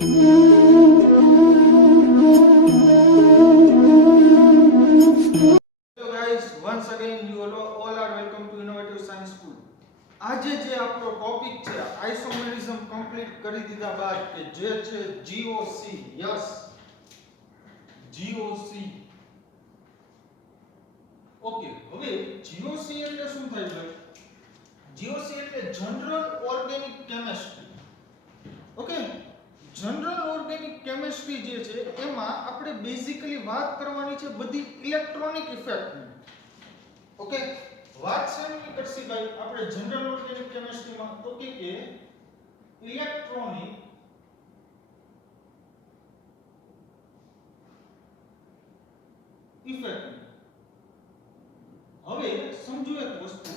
Hello guys, once again you all are welcome to Innovative Science School. આજે જે આપણો topic છે આઇસોમેરિઝમ complete કરી દીધા બાદ કે જે છે GOC. Yes, GOC. ઓકે, હવે GOC એટલે શું થાય છે? GOC એટલે general organic chemistry. Okay, general organic chemistry જે છે એમાં આપણે બેઝિકલી વાત કરવાની છે બધી ઇલેક્ટ્રોનિક ઇફેક્ટની. ઓકે, વાત શેની કરશી ભાઈ આપણે જનરલ ઓર્ગેનિક કેમિસ્ટ્રીમાં? તો કે ઇલેક્ટ્રોનિક ઇફેક્ટ. હવે સમજો એક વસ્તુ,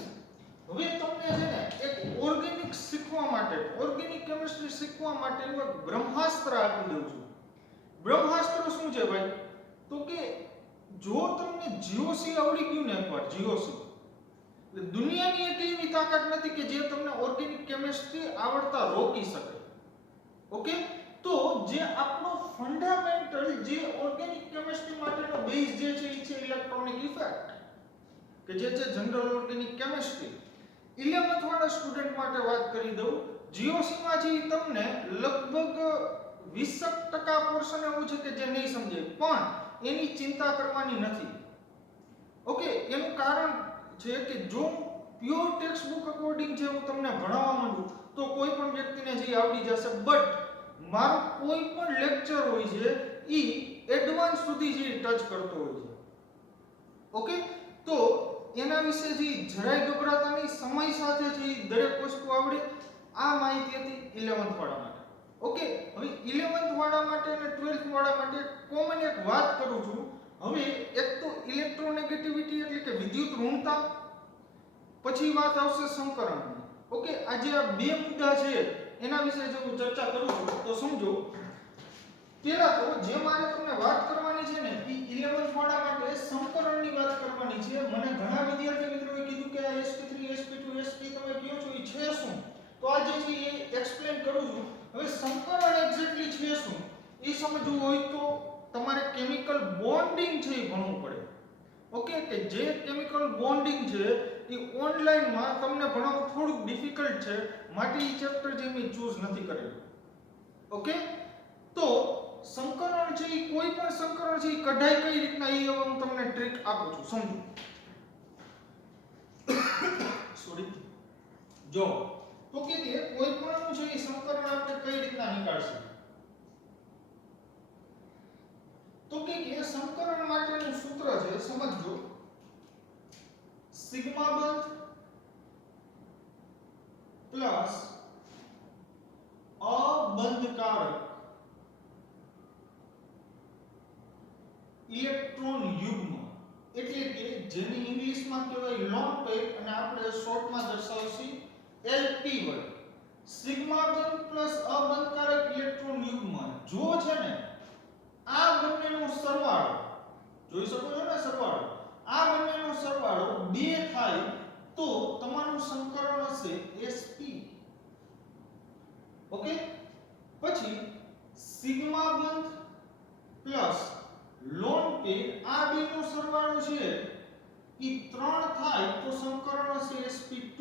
હવે તમને છે ને એક ઓર્ગેનિક શીખવા માટે, ઓર્ગેનિક કેમિસ્ટ્રી શીખવા માટે હું એક બ્રહ્માસ્ત્ર આપી દઉં છું. બ્રહ્માસ્ત્ર શું છે ભાઈ? તો કે જો તમને GOC આવડી ગયું ને એકવાર, GOC એટલે દુનિયાની એક એવી તાકાત નથી કે જે તમને ઓર્ગેનિક કેમિસ્ટ્રી આવડતા રોકી શકે. ઓકે, તો જે આપણો ફંડામેન્ટલ જે ઓર્ગેનિક કેમિસ્ટ્રી માટેનો બેઝ જે છે એ છે ઇલેક્ટ્રોનિક ઇફેક્ટ, કે જે છે જનરલ ઓર્ગેનિક કેમિસ્ટ્રી. 11th વાળા સ્ટુડન્ટ માટે વાત કરી દઉં, GOC માં જે તમને લગભગ 20% પોર્શન એવું છે કે જે નહીં સમજે, પણ એની ચિંતા કરવાની નથી. ઓકે, એનું કારણ છે કે જો પ્યોર ટેક્સ્ટ બુક અકોર્ડિંગ જે હું તમને ભણાવવા માંડું તો કોઈ પણ વ્યક્તિને જે આવડી જશે, બટ મારો કોઈ પણ લેક્ચર હોય છે ઈ એડવાન્સ સુધી જે ટચ કરતો હોય છે. ઓકે, તો એના વિશે જે જરાય ગભરાતા નહીં, સમય સાથે જે દરેક વસ્તુ આવડે. આ માહિતી હતી 11th વાળા માટે. ઓકે, હવે 11th વાળા માટે અને 12th વાળા માટે કોમન એક વાત કરું છું. હવે એક તો ઇલેક્ટ્રોનેગેટિવિટી એટલે કે વિદ્યુત ઋણતા, પછી વાત આવશે સંકરણની. ઓકે, આજે આ બે મુદ્દા છે એના વિશે જો હું ચર્ચા કરું છું તો સમજો. પહેલા તો જે મારે તમને વાત કરવાની છે ને એ 11th વાળા માટે સંકરણની વાત કરવાની છે. મને ઘણા વિદ્યાર્થી મિત્રોએ કીધું કે આ sp3 sp2 sp તમે કયો છો એ છે શું? તો આજે જે એ એક્સપ્લેન કરું છું. હવે સંકરણ એક્ઝેક્ટલી છે શું એ સમજવું હોય તો તમારે કેમિકલ બોન્ડિંગ છે એ ભણવું પડે. ઓકે, કે જે કેમિકલ બોન્ડિંગ છે એ ઓનલાઈનમાં તમને ભણાવવું થોડુંક ડિફિકલ્ટ છે, માટે એ ચેપ્ટર જે મેં ચૂઝ નથી કરેલું. ઓકે, તો સંકરણ છે એ કોઈ પણ સંકરણ છે એ કઢાઈ કઈ રીતના એ હવે હું તમને ટ્રીક આપું છું, સમજો. સોરી, જો તો કે કોઈ પણ છે એ સંકરણ આપણે કઈ રીતના નીકાળશું? તો કે સંકરણ માટેનું સૂત્ર છે, સમજજો. સિગ્મા બંધ પ્લસ અબંધકારક ઇલેક્ટ્રોન યુગ્મ, એટલે કે જેની ઇંગ્લિશમાં કહેવાય લોન પેર અને આપણે શોર્ટમાં દર્શાવશું LP1. સિગ્મા બંધ પ્લસ અબંધકારક ઇલેક્ટ્રોન યુગ્મ જો છે ને આ બંનેનો સરવાળો, જોઈ શકો છો ને સરવાળો, આ બંનેનો સરવાળો 2 થાય તો તમારું સંકરણ હશે sp. ઓકે, પછી સિગ્મા બંધ પ્લસ લોન પેર આ બેનો સરવાળો છે એ 3 થાય તો સંકરણ હશે sp2.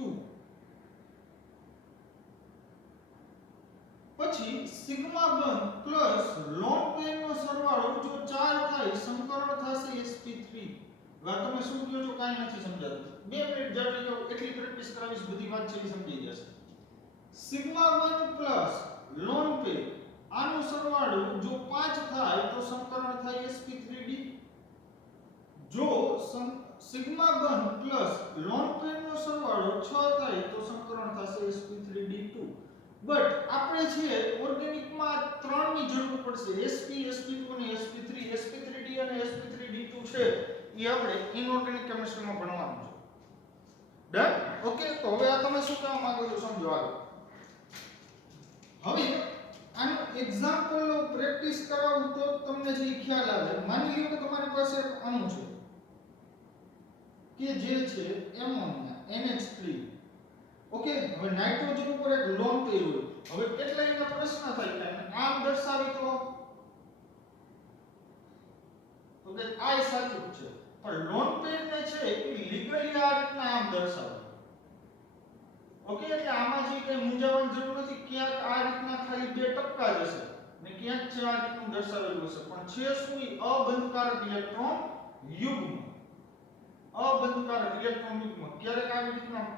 પછી સિગ્મા બંધ પ્લસ લોન પેર નો સરવાળો જો 4 થાય સંકરણ થશે sp3. હવે તમે શું કહો છો કાઈ નથી સમજાતું, 2 મિનિટ જાણી લો, એટલી પ્રેક્ટિસ કરાવીશ, બધી વાત છે એ સમજી જશે. સિગ્મા બંધ પ્લસ લોન પેર આનો સરવાળો જો 5 થાય તો સંકરણ થાય sp3d. જો સિગ્મા બંધ પ્લસ લોન પેર નો સરવાળો 6 થાય તો સંકરણ થશે sp3d2. બટ આપણે છે ઓર્ગેનિકમાં 3 ની જરૂર પડશે, sp sp2 અને sp3. sp3d અને sp3d2 છે એ આપણે ઇનઓર્ગેનિક કેમિસ્ટ્રીમાં ભણવાનું છે. ડન? ઓકે, તો હવે આ તમે શું કહેવા માંગો છો સમજો આગળ. હવે આનો એક્ઝામ્પલ પ્રેક્ટિસ કરાવું તો તમને જે ખ્યાલ આવે. માની લો કે તમારી પાસે એક અણુ છે કે જે છે એમોનિયા NH3. ઓકે, હવે નાઇટ્રોજન ઉપર એક લોન પેર હોય. હવે કેટલા એના પ્રશ્ન થાય કે આમ દર્શાવે સાચું જ છે, પણ લોન પેડ ને છે એ લીગલી આ રીતના આમ દર્શાવે. ઓકે, એટલે આમાં જે કઈ મૂંઝાવવાની જરૂર નથી. ક્યાંક આ રીતના ખાલી બે ટપકા જ હશે ને ક્યાંક છે આ રીતનું દર્શાવેલું હશે, પણ છે શું? ઈ અબંધકારક ઇલેક્ટ્રોન યુગ્મ. અબંધકારક ઇલેક્ટ્રોન યુગ્મ ક્યારેક આવી રીતના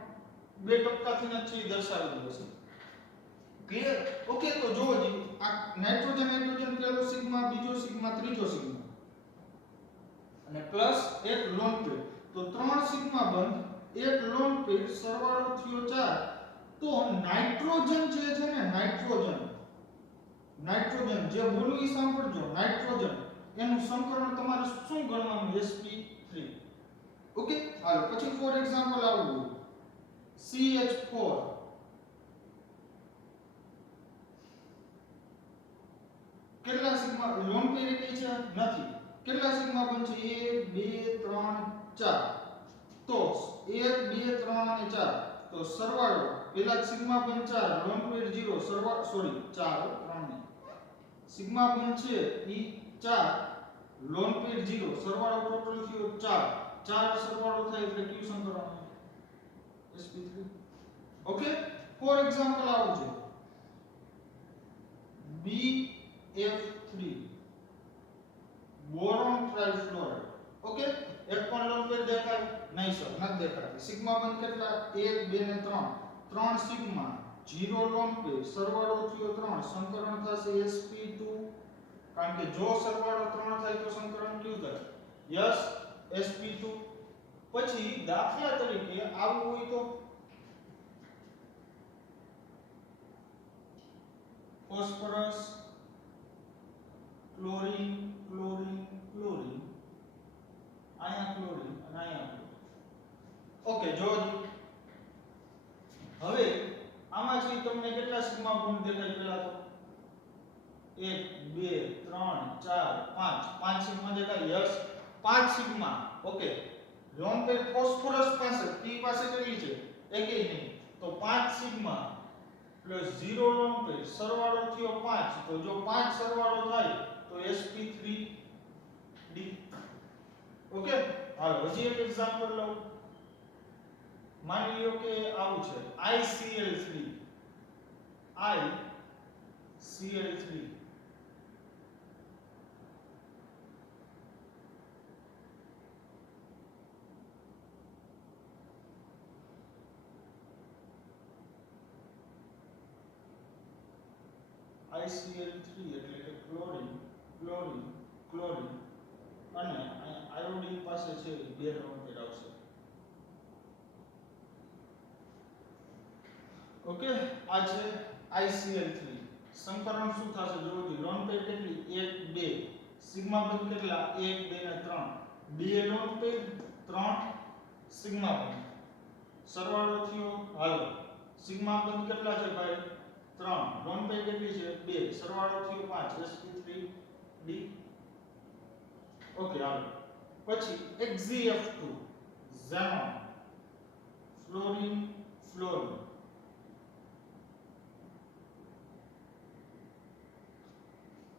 બે ટપકાથી જ છે દર્શાવેલું હશે. ક્લિયર? ઓકે, તો જોવો જી આ નાઇટ્રોજન પહેલો સિગ્મા, બીજો સિગ્મા, ત્રીજો સિગ્મા અને પ્લસ એક લોન પેડ, તો 3 સિગ્મા બંધ, એક લોન પેડ, સરવાળો થયો 4. તો નાઇટ્રોજન જે છે ને, નાઇટ્રોજન જે બોલું ઈ સાંભળજો, નાઇટ્રોજન એનું સંકરણ તમારે શું ગણવાનું? sp3. ઓકે, હાલો પછી ફોર એક્ઝામ્પલ આવું CH4. કેટલા સિગ્મા લોન પેડ એટલી છે? નથી. કેટલા સિગ્મા બનશે? 1 2 3 4. તો 1 2 3 અને 4, તો સરવાળો પેલા સિગ્મા બન 4, લોન પેડ 0, સરવાળો સોરી 4 3 ને સિગ્મા બન છે ઈ 4, લોન પેડ 0, સરવાળો ટોટલ થયો 4 સરવાળો થાય એટલે કયું સંકરણ? sp3. ઓકે, ફોર એક્ઝામ્પલ આવું છે BF3, બોરોન ટ્રાઇફ્લોરાઇડ. ઓકે, એક પણ લોન પેડ દેખાય? નહીં સર, નથી દેખાતી. સિગ્મા બંધ કેટલા? 1 2 ને 3, 3 સિગ્મા, 0 લોન પેડ, સરવાળો થયો 3, સંકરણ થશે sp2. કારણ કે જો સરવાળો 3 થાય તો સંકરણ કયું થાય? Yes, sp2. પછી દાખલા તરીકે આવું હોય તો ફોસ્ફરસ, ક્લોરીન, ક્લોરીન, ક્લોરીન, આયા ક્લોરીન અને આયા ક્લોરીન. ઓકે, જો હવે આમાંથી તમને કેટલા સિગ્મા બોન્ડ દેખાય? પેલા તો 1 2 3 4 5, 5 સિગ્મા દેખાય? Yes, 5 sigma. Okay, lone pair phosphorus પાસે, P પાસે કેટલી છે? એકેય નહીં, તો 5 સિગ્મા પ્લસ 0 લોન પેડ, સરવાળો થયો 5, તો જો 5 સરવાળો થાય તો sp3d. ઓકે, હાલો હજી એક એક્ઝામ્પલ લઉં. માની લ્યો કે આવું છે ICl3, ICl3 એટલે કે ક્લોરીન, ક્લોરીન, ક્લોરીન અને આયોડિન પાસે છે બે લોન પેડ આવશે. ઓકે, આ છે ICl3. સંકરણ શું થશે? જોવો જી, લોન પેડ કેટલી? 1 2, સિગ્મા બંધ કેટલા? 1 2 ને 3, 2 લોન પેડ, 3 સિગ્મા બંધ, સરવાળો થયો. હાલો સિગ્મા બંધ કેટલા છે ભાઈ? 3, લોન પેડ કેટલી છે? 2, સરવાળો થયો 5, sp3d. ઓકે, હાલો પછી XZF2, ઝેનોન, ફ્લોરીન, ફ્લોરીન.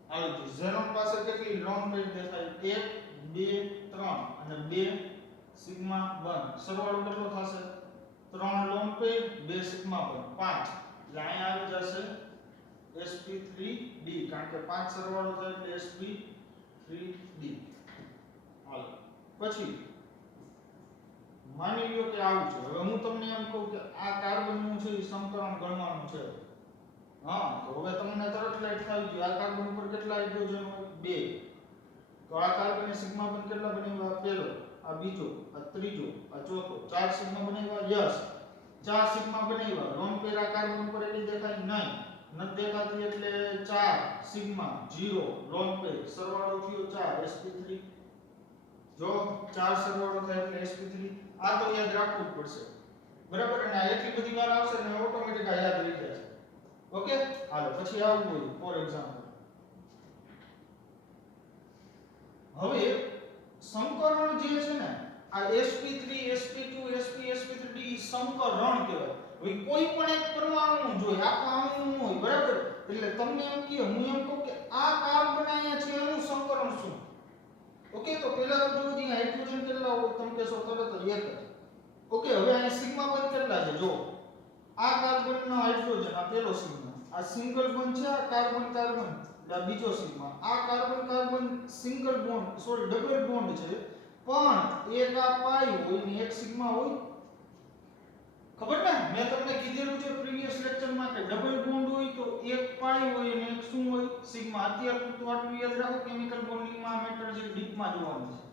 હાલો ઝેનોન પાસે કેટલી લોન પેડ દેખાય? 1 2 3 અને 2 સિગ્મા બંધ, સરવાળો કેટલો થશે? 3 લોન પેડ, 2 સિગ્મા બંધ, 5. એટલે અહીંયા આવી જશે sp3d, કારણ કે 5 સરવાળો થાય એટલે sp3d. હાલો પછી માની લ્યો કે આવું છે. હવે હું તમને એમ કહું કે આ કાર્બનનું છે એ સંકરણ ગણવાનું છે. હા, તો હવે તમને તરત લાઈટ થઈ ગઈ. આ કાર્બન ઉપર કેટલા હાઇડ્રોજન હોય? 2. તો આ કાર્બન સિગ્મા બંધ કેટલા બનાવ્યા? પહેલો, આ બીજો, આ ત્રીજો, આ ચોથો, 4 સિગ્મા બનાવ્યા? યસ, 4 સિગ્મા બનાવ્યા. લોન પેડ આ કાર્બન ઉપર એટલી દેખાય? નહીં, નથી દેખાતી, એટલે 4 સિગ્મા 0 લોન પેડ, સરવાળો થયો 4, sp3. જો 4 સરવાળો થાય એટલે sp3. આ તો યાદ રાખવું જ પડશે, બરાબર? અને આ એટલી બધી વાર આવશે ને ઓટોમેટિક આ યાદ રહી જશે. ઓકે, હાલો પછી આવું હોય ફોર એક્ઝામ્પલ. હવે સંકરણ જે છે ને, આ sp3 sp2 sp sp3d સંકરણ કહેવાય. હવે કોઈ પણ એક પરમાણુ જોઈએ, આખા અણુનું હોય, બરાબર? એટલે તમને એમ કહે, હું એમ કહું કે આ કાર્બન અહીંયા છે એનું સંકરણ શું? ઓકે તો પહેલા તો જો અહીં હાઇડ્રોજન કેટલા હોય તમે કહેશો તરત જ એક જ ઓકે હવે અહીં સિગ્મા બંધ કેટલા છે જો આ કાર્બનનો હાઇડ્રોજન આ પહેલો સિગ્મા આ સિંગલ બોન્ડ છે આ કાર્બન કાર્બન આ બીજો સિગ્મા આ carbon carbon single bond sorry double bond છે પણ એક આ પાઈ હોય ને એક સિગ્મા હોય ખબર ને મેં તમને કીધેલું છે પ્રીવિયસ લેક્ચરમાં કે ડબલ બોન્ડ હોય તો એક પાઈ હોય અને એક શું હોય સિગ્મા અત્યાર પૂરતું આટલું યાદ રાખો કેમિકલ બોન્ડિંગમાં મેટર છે ડીપમાં જોવાનું છે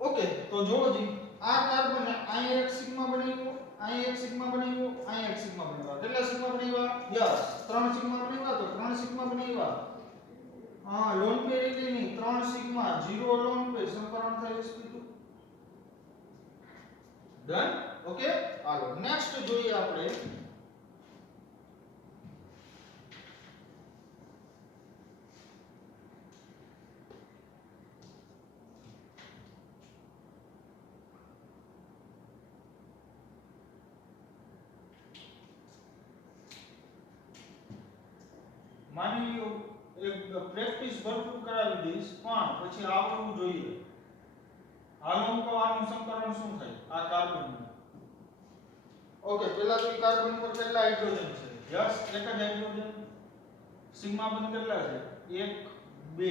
ઓકે તો જોવો જી આ કાર્બન અહીંયા એક સિગ્મા બનાવ્યો અહીંયા એક સિગ્મા બનાવ્યો અહીંયા એક સિગ્મા બનાવ્યા કેટલા સિગ્મા બનાવ્યા યસ 3 સિગ્મા બનાવ્યા તો 3 સિગ્મા બનાવ્યા હા લોન પેર એટલે નહીં 3 સિગ્મા 0 લોન પેર સંકરણ થાય sp2 ડન ઓકે હાલો નેક્સ્ટ જોઈએ આપણે માની લો એક પ્રેક્ટિસ ભરપૂર કરાવી દઈશ પણ પછી આવડવું જોઈએ હાલો હું કહું આનું સંકરણ શું થાય આ કાર્બન ઓકે પહેલા તો કાર્બન પર કેટલા હાઇડ્રોજન છે યસ એક જ હાઇડ્રોજન સિગ્મા બંધ કેટલા છે 1 2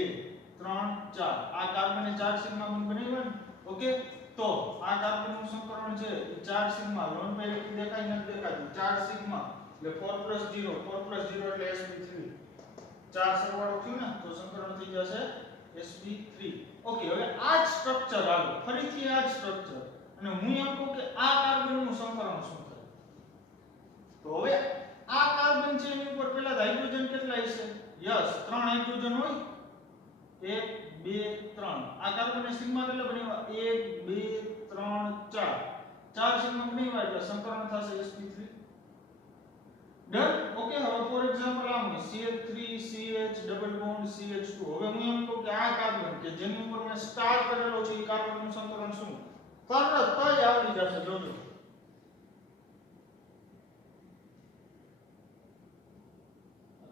3 4 આ કાર્બને 4 સિગ્મા બંધ બનાવ્યા ને ઓકે તો આ કાર્બનનું સંકરણ છે એ 4 સિગ્મા લોન પેર દેખાય નથી દેખાતું 4 સિગ્મા એટલે 4 + 0 4 + 0 એટલે sp3 4 સરવાળો થયું ને તો સંકરણ થઈ જશે sp3 ઓકે હવે આ જ સ્ટ્રક્ચર હાલો ફરીથી આ જ સ્ટ્રક્ચર અને હું એમ કહું કે આ કાર્બનનું સંકરણ શું થાય તો હવે આ કાર્બન છે એની ઉપર પહેલા હાઇડ્રોજન કેટલા હશે યસ 3 હાઇડ્રોજન હોય 1 2 3 આ કાર્બનને સિગ્મા કેટલા બનાવ્યા 1 2 3 4 4 સિગ્મા બનાવ્યા એટલે સંકરણ થશે sp3 ડન ઓકે હવે ફોર એક્ઝામ્પલ આમ CH3 CH double bond CH2 હવે હું એમ કહું કે આ કાર્બન કે જેની ઉપર મેં સ્ટાર કરેલો છે એ કાર્બનનું સંકરણ શું તરત જ આવડી જશે જોજો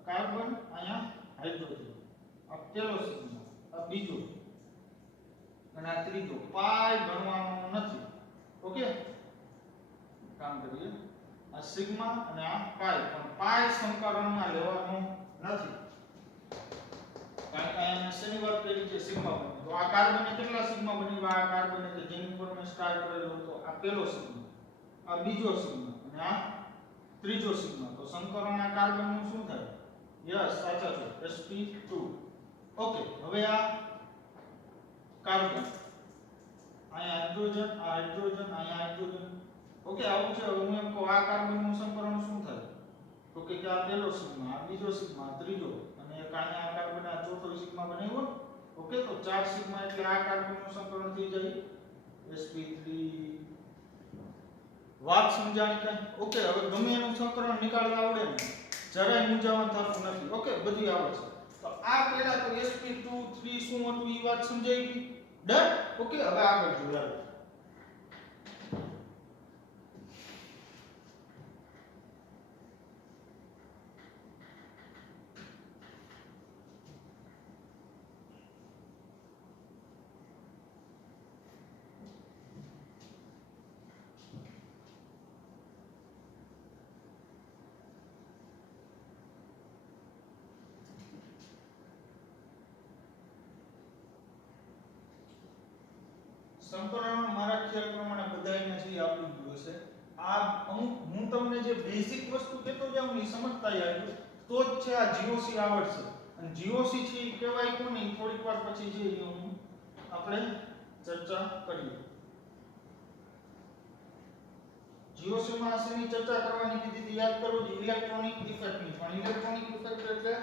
કાર્બન અહીંયા હાઇડ્રોજન આ પહેલો સિગ્મા આ બીજો અને આ ત્રીજો પાઈ ગણવાનો નથી ઓકે કામ કરીએ આ સિગ્મા અને આ પાઈ પણ પાઈ સંકરણમાં લેવાનું નથી કારણ કે અહીંયા શેની વાત કરી છે સિગ્મા બની તો આ કાર્બનને કેટલા સિગ્મા બન્યા આ કાર્બનને કે જેની ઉપર મેં સ્ટાર કરેલો હતો આ પહેલો સિગ્મા આ બીજો સિગ્મા અને આ ત્રીજો સિગ્મા તો સંકરણ આ કાર્બનનું શું થાય યસ સાચા છે sp2 ઓકે હવે આ કાર્બન અહીંયા હાઇડ્રોજન આ હાઇડ્રોજન અહીંયા હાઇડ્રોજન ઓકે આવું છે હવે હું એમ કહું આ કાર્બનનું સંકરણ શું થાય તો કે આ પહેલો સિગ્મા આ બીજો સિગ્મા આ ત્રીજો અને એક અહીંયા આ કાર્બન આ ચોથો સિગ્મા બનાવ્યો ઓકે તો 4 સિગ્મા એટલે આ કાર્બનનું સંકરણ થઈ જાય sp3 વાત સમજાણી કઈ ઓકે હવે ગમે એનું સંકરણ નીકાળતા આવડે ને જરાય મૂંઝાવણ થતું નથી ઓકે બધું આવડે છે તો આ પહેલા તો sp2 3 શું હતું એ વાત સમજાઈ ગઈ ડન ઓકે હવે આગળ જોડાઈએ સંકલન મારા ખ્યાલ પ્રમાણે બધાયને જે આપી ગયું છે આ અમુક હું તમને જે બેઝિક વસ્તુ કહેતો જાઉં ને સમજતા આવ્યું તો જ છે આ GOC આવડશે અને GOC છે એ કહેવાય કોને થોડીક વાર પછી જે આપણે ચર્ચા કરીએ GOC માં શેની ચર્ચા કરવાની કીધી હતી યાદ કરો જે ઇલેક્ટ્રોનિક ઇફેક્ટની પણ ઇલેક્ટ્રોનિક ઇફેક્ટ એટલે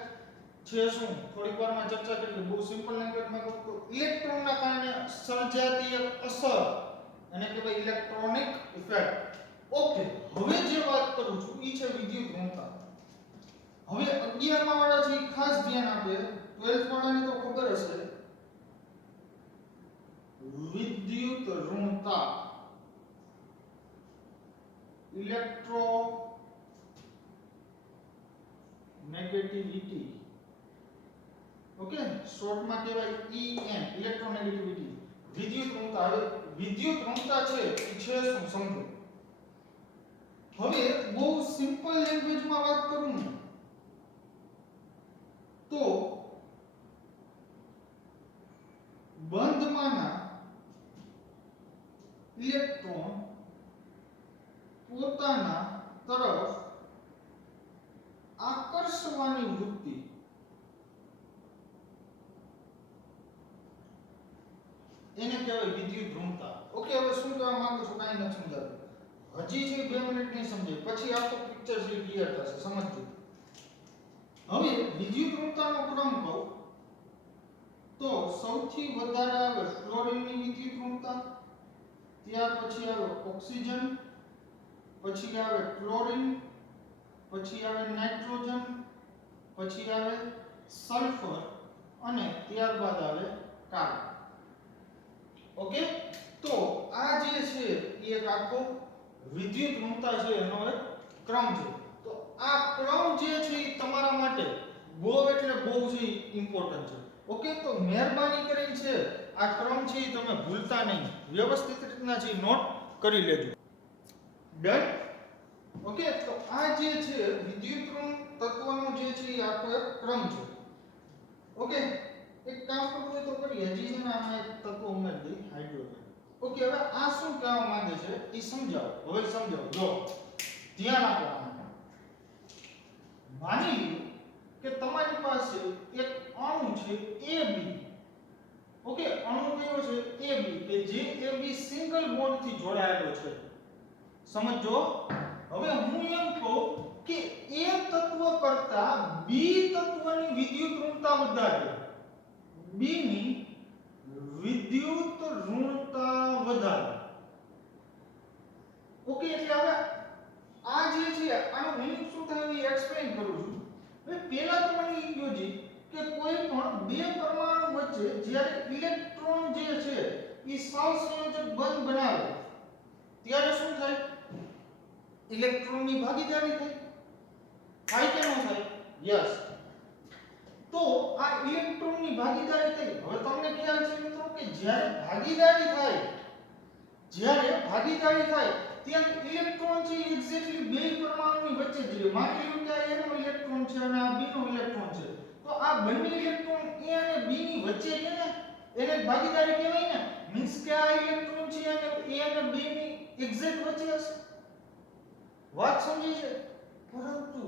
છે શું થોડીક વારમાં ચર્ચા કરીએ બહુ સિમ્પલ લેંગ્વેજમાં કહું તો ઇલેક્ટ્રોનના કારણે સર્જાતી એક અસર એને કહેવાય ઇલેક્ટ્રોનિક ઇફેક્ટ ઓકે હવે જે વાત કરું છું ઈ છે વિદ્યુત ઋણતા હવે 11 માં વાળા છે ખાસ ધ્યાન આપે 12th વાળાને તો ખબર હશે વિદ્યુત ઋણતા ઇલેક્ટ્રો નેગેટિવિટી ઓકે, શોર્ટમાં કહેવાય EN, ઇલેક્ટ્રોનેગેટિવિટી. વિદ્યુત ઋણતા. હવે વિદ્યુત ઋણતા છે એ છે શું સમજો. હવે બહુ સિમ્પલ લેંગ્વેજમાં વાત કરું ને તો બંધમાંના ઇલેક્ટ્રોન પોતાના તરફ આકર્ષવાની વૃત્તિ એને કહેવાય વિદ્યુત ઋણતા. ઓકે, હવે શું કહેવા માંગુ છું કાંઈ નથી સમજાતું. હજી છે 2 મિનિટ નહીં સમજે, પછી આખો પિક્ચર છે ક્લિયર થશે, સમજજો. હવે વિદ્યુત ઋણતાનો ક્રમ કહું તો સૌથી વધારે આવે ફ્લોરિનની વિદ્યુત ઋણતા, ત્યાર પછી આવે ઓક્સિજન, પછી આવે ક્લોરીન, પછી આવે નાઇટ્રોજન, પછી આવે સલ્ફર અને ત્યારબાદ આવે કાર્બન. ઓકે, તો આ જે છે એ એક આખો વિદ્યુત ઋણતા છે એનો એક ક્રમ છે. તો આ ક્રમ જે છે એ તમારા માટે બહુ એટલે બહુ જ ઇમ્પોર્ટન્ટ છે. ઓકે, તો મહેરબાની કરીને છે આ ક્રમ છે એ તમે ભૂલતા નહીં, વ્યવસ્થિત રીતના છે નોટ કરી લેજો. ડન. ઓકે, તો આ જે છે વિદ્યુત ઋણ તત્વનો જે છે એ આખો એક ક્રમ છે. ઓકે, એક કામ કરવું હોય તો કરીએ. હજી છે ને આમાં એક તત્વ ઉમેરી દઈએ, હાઇડ્રોજન. ઓકે, હવે આ શું કહેવા માંગે છે એ સમજાવો. હવે સમજાવો, જો ધ્યાન આપો. માની લો કે તમારી પાસે એક અણુ છે AB. ઓકે, અણુ કયો છે AB, કે જે AB સિંગલ બોન્ડ થી જોડાયેલો છે. સમજો. હવે હું એમ કહું કે A તત્વ કરતા B તત્વની વિદ્યુત ઋણતા વધારે. B ની વિદ્યુત ઋણતા વધારે. ઓકે, એટલે હવે આ જે છે આનો મીનિંગ શું થાય એ એક્સપ્લેન કરું છું. હવે પહેલા તો મને એ કહો કે કોઈ પણ બે પરમાણુ વચ્ચે જ્યારે ઇલેક્ટ્રોન જે છે એ સહસંયોજક બંધ બનાવે ત્યારે શું થાય? ઇલેક્ટ્રોનની ભાગીદારી થાય. થાય કે ન થાય? યસ. તો આ ઇલેક્ટ્રોનની ભાગીદારી થઈ. હવે તમને ખ્યાલ છે મિત્રો કે જ્યારે ભાગીદારી થાય ત્યારે ઇલેક્ટ્રોન છે એક્ઝેક્ટલી બે પરમાણુની વચ્ચે જ રહે. માની લો કે આ A નો ઇલેક્ટ્રોન છે અને આ B નો ઇલેક્ટ્રોન છે, તો આ બંને ઇલેક્ટ્રોન A અને B ની વચ્ચે છે ને એને ભાગીદારી કહેવાય ને. મીન્સ કે આ ઇલેક્ટ્રોન છે અને A અને B ની એક્ઝેક્ટ વચ્ચે હશે. વાત સમજી છે? પરંતુ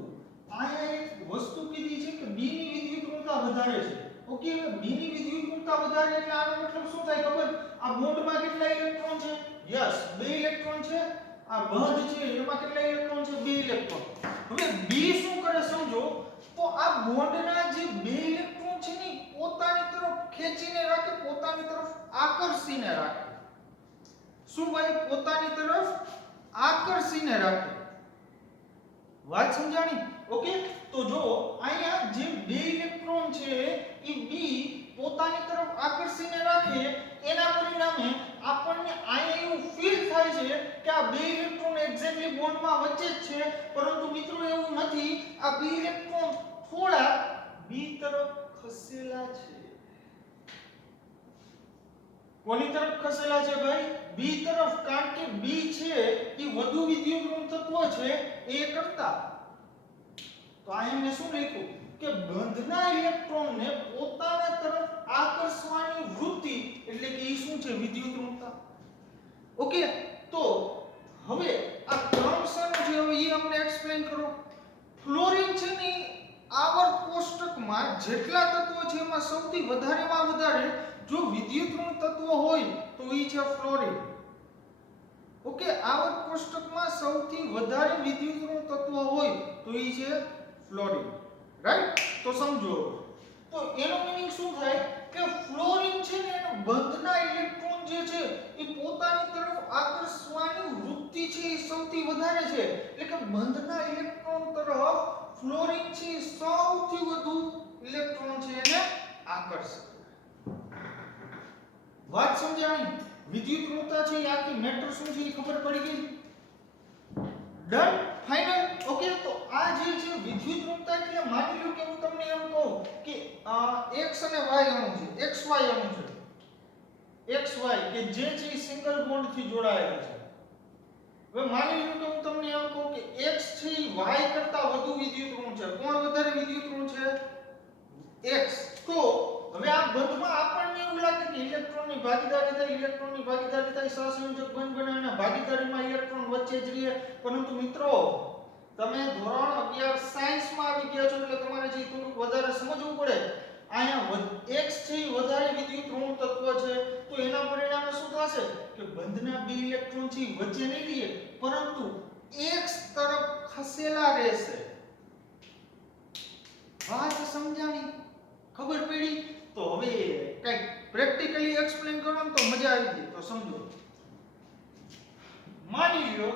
આયા એક વસ્તુ કીધી છે કે B ની વિદ્યુત ઋણતા વધારે છે. ઓકે, હવે B ની વિદ્યુત ઋણતા વધારે એટલે આનો મતલબ શું થાય ખબર? આ બોન્ડમાં કેટલા ઇલેક્ટ્રોન છે? યસ, 2 ઇલેક્ટ્રોન છે. આ બંધ છે એમાં કેટલા ઇલેક્ટ્રોન છે? 2 ઇલેક્ટ્રોન. હવે B શું કરે સમજો, તો આ બોન્ડના જે 2 ઇલેક્ટ્રોન છે ને પોતાની તરફ ખેંચીને રાખે, પોતાની તરફ આકર્ષીને રાખે. શું ભાઈ? પોતાની તરફ આકર્ષીને રાખે. વાત સમજાણી? ઓકે, તો જો અહીંયા જે 2 ઇલેક્ટ્રોન છે એ B પોતાની તરફ આકર્ષીને રાખે, એના પરિણામે આપણને અહીંયા એવું ફીલ થાય છે કે આ 2 ઇલેક્ટ્રોન એક્ઝેક્ટલી બોન્ડમાં વચ્ચે જ છે. પરંતુ મિત્રો એવું નથી. આ 2 ઇલેક્ટ્રોન થોડા B તરફ ખસેલા છે. કોની તરફ ખસેલા છે ભાઈ? B તરફ. કારણ કે B છે એ વધુ વિદ્યુત ઋણ તત્વ છે A કરતા. તો આ એમને શું લખ્યું કે બંધના ઇલેક્ટ્રોનને પોતાના તરફ આકર્ષવાની વૃત્તિ એટલે કે એ શું છે? વિદ્યુત ઋણતા. ઓકે, તો હવે આ ક્રમ શાનો છે હવે એ અમને એક્સપ્લેન કરો. ફ્લોરિન છે ને આવર્ત કોષ્ટકમાં જેટલા તત્વો છે એમાં સૌથી વધારેમાં વધારે જો વિદ્યુત ઋણ તત્વ હોય તો એ છે ફ્લોરિન. ઓકે, આવર્ત કોષ્ટકમાં સૌથી વધારે વિદ્યુત ઋણ તત્વ હોય તો એ છે ફ્લોરિન. રાઈટ? તો સમજો. તો એનો મીનિંગ શું થાય કે ફ્લોરિન છે ને એનો બંધના ઇલેક્ટ્રોન જે છે એ પોતાની તરફ આકર્ષવાની વૃત્તિ છે એ સૌથી વધારે છે. એટલે કે બંધના ઇલેક્ટ્રોન તરફ ફ્લોરિન છે સૌથી વધુ ઇલેક્ટ્રોન છે એને આકર્ષે. વાત સમજાણી? વિદ્યુત ઋણતા છે એ આખી મેટર શું છે એ ખબર પડી ગઈ? ડન? ફાઇનલ? ઓકે, તો આ જે છે વિદ્યુત ઋણતા એટલે માની લો કે હું તમને એમ કહું કે x અને y અણુ છે, xy અણુ છે, xy કે જે છે એ સિંગલ બોન્ડ થી જોડાયેલા છે. હવે માની લો કે હું તમને એમ કહું કે x છે એ y કરતા વધુ વિદ્યુત ઋણ છે. કોણ વધારે વિદ્યુત ઋણ છે? x. તો હવે આ બંધમાં આપણને એવું લાગે કે ઇલેક્ટ્રોનની ભાગીદારી થાય સહસંયોજક બંધ બને અને ભાગીદારીમાં ઇલેક્ટ્રોન વચ્ચે જ રહે. પરંતુ મિત્રો તમે ધોરણ 11 સાયન્સમાં આવી ગયા છો એટલે તમારે જે થોડુંક વધારે સમજવું પડે. અહીંયા x છે એ વધારે વિદ્યુત ઋણ તત્વ છે. તો એના પરિણામે શું થશે કે બંધના બે ઇલેક્ટ્રોન છે એ વચ્ચે નહીં રહે પરંતુ x તરફ ખસેલા રહેશે. વાત સમજાણી? ખબર પડી? તો હવે કઈક પ્રેક્ટિકલી એક્સપ્લેન કરો ને તો મજા આવી ગઈ. તો સમજો, માની લો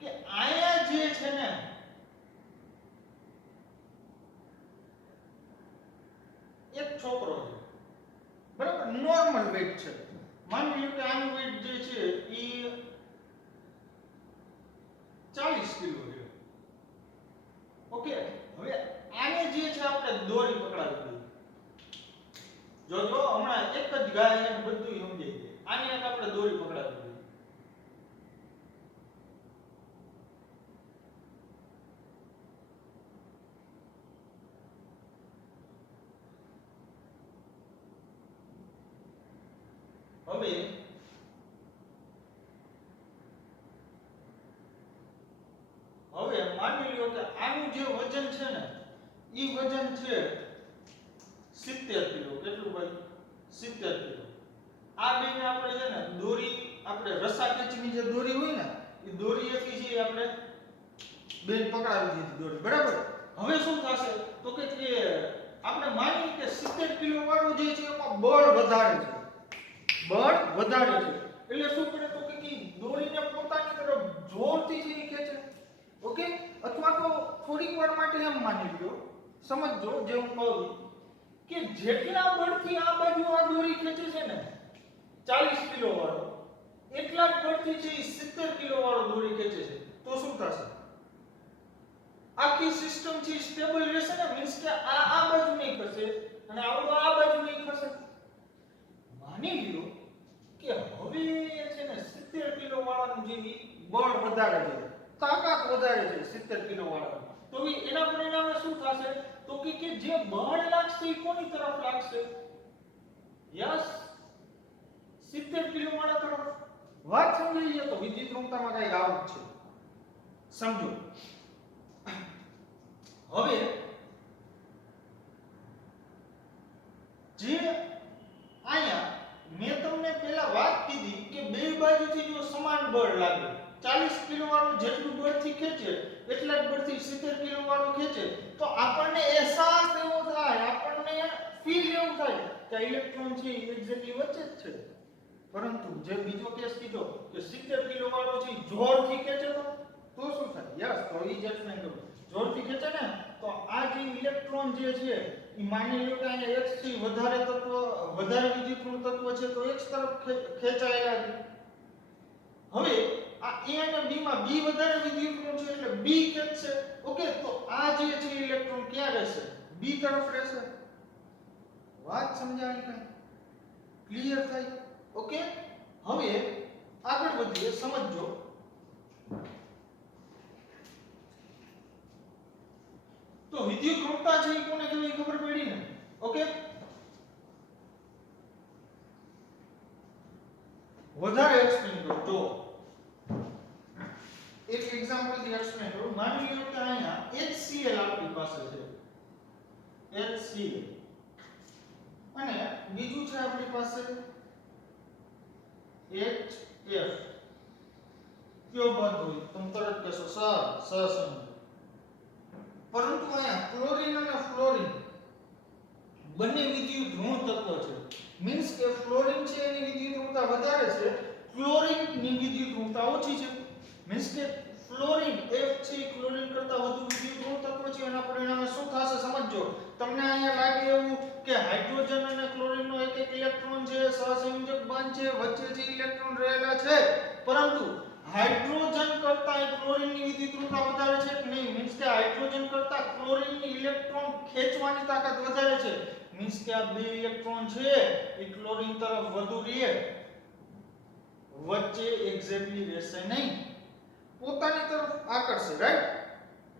કે આયા જે છે ને એક છોકરો છે, બરાબર, નોર્મલ વેઇટ છે. માની લો કે આનું વેઇટ જે છે એ 40 કિલો છે. ઓકે, હવે આને જે છે આપણે દોરી પકડાવી દઈએ. જોજો હમણાં એક જ ગાય એને બધું સમજાઈ જાય. આને એક આપણે દોરી પકડાવી દઈએ. હવે માની લો કે આનું જે વજન છે ને ઈ વજન છે 70 કિલો. કેટલું ભાઈ? 70 કિલો. આ બેને આપણે છે ને દોરી, આપણે રસા ખેંચીની જે દોરી હોય ને એ દોરીએથી છે આપણે બેન પકડાવી દીધી દોરી, બરાબર. હવે શું થશે તો કે આપણે માની કે 70 કિલો વાળું જે છે એમાં બળ વધારે છે. એટલે શું કરે તો કે દોરીને પોતાની તરફ જોરથી છે ખેંચે. ઓકે, અથવા તો થોડીક વાર માટે એમ માની લો, સમજજો જે હું કહું કે જેટલા બળથી આ બાજુ આ દોરી ખેંચે છે ને 40 કિલો વાળો, એટલા જ બળથી છે 70 કિલો વાળો દોરી ખેંચે છે. તો શું થશે? આખી સિસ્ટમ છે સ્ટેબલ રહેશે ને, મીન્સ કે આ બાજુ નહીં ખસે અને આવડો આ બાજુ નહીં ખસે. માની લો કે હવે છે ને 70 કિલો વાળાનું જે બળ વધારે છે, તાકાત વધારે છે 70 કિલો વાળાનું, તો એના પરિણામે શું થશે તો કે જે બળ લાગશે એ કોની તરફ લાગશે? યસ, 70 કિલો વાળા તરફ. વાત સમજી લો તો વિદ્યુત ઋણતામાં કઈ આવું છે, સમજો. હવે જે આયા મેં તમને પહેલા વાત કીધી કે બે બાજુથી જો સમાન બળ લાગે, 40 કિલો વાળું જેટલું બળથી ખેંચે એટલા જ બળથી 70 કિલો વાળું ખેંચે, તો આપણને અહેસાસ એવો થાય, આપણને ફીલ એવું થાય કે ઇલેક્ટ્રોન છે એક્ઝેક્ટલી વચ્ચે જ છે. પરંતુ જે બીજો કેસ કીધો કે 70 કિલો વાળો છે જોરથી ખેંચે તો શું થાય? યસ, તો એ જ એક્સપ્લેન કરું. જોરથી ખેંચે ને તો આ જે ઇલેક્ટ્રોન જે છે એ માની લો કે અહીંયા x થી વધારે વિદ્યુત ઋણ તત્વ છે તો x તરફ ખેંચાયેલા છે. હવે આ a અને b માં b વધારે વિદ્યુત ઋણ છે એટલે b ખેંચશે. ઓકે, તો આ જે છે ઇલેક્ટ્રોન ક્યાં રહેશે? b તરફ રહેશે. વાત સમજાણી? કઈ ક્લિયર થઈ? ઓકે, હવે આગળ વધીએ, સમજો. તો વિદ્યુત ઋણતા છે એ કોને કહેવાય ખબર પડી ને? ઓકે, વધારે એક્સપ્લેન કરો. જો એક એક્ઝામ્પલ થી એક્સપ્લેન કરું. માની લો કે અહીંયા HCl આપણી પાસે છે, HCl, અને બીજું છે આપણી પાસે HF. કયો બંધ હોય? તમે તરત કહેશો સહસંયોજક. પરંતુ અહીંયા ક્લોરીન અને ફ્લોરીન બંને વિદ્યુત ઋણ તત્વ છે. મીન્સ કે ફ્લોરીન છે એની વિદ્યુત ઋણતા વધારે છે, ક્લોરીન ની વિદ્યુત ઋણતા ઓછી છે. મીન્સ કે ફ્લોરીન F છે ક્લોરીન કરતા વધુ વિદ્યુત ઋણ તત્વ છે. એના પરિણામે શું થશે સમજો. તમને અહીંયા લાગે એવું કે હાઇડ્રોજન અને ક્લોરીનનો એક એક ઇલેક્ટ્રોન છે, સહસંયોજક બંધ છે, વચ્ચે જે ઇલેક્ટ્રોન રહેલા છે, પરંતુ હાઇડ્રોજન કરતા ક્લોરીનની વિદ્યુત ઋણતા વધારે છે કે નહીં? મીન્સ કે હાઇડ્રોજન કરતા ક્લોરીનની ઇલેક્ટ્રોન ખેંચવાની તાકાત વધારે છે, મીન્સ કે આ બે ઇલેક્ટ્રોન છે એ ક્લોરીન તરફ વધુ રહે, વચ્ચે એક્ઝેક્ટલી રહેશે નહીં, પોતાની તરફ આકર્ષે, રાઈટ.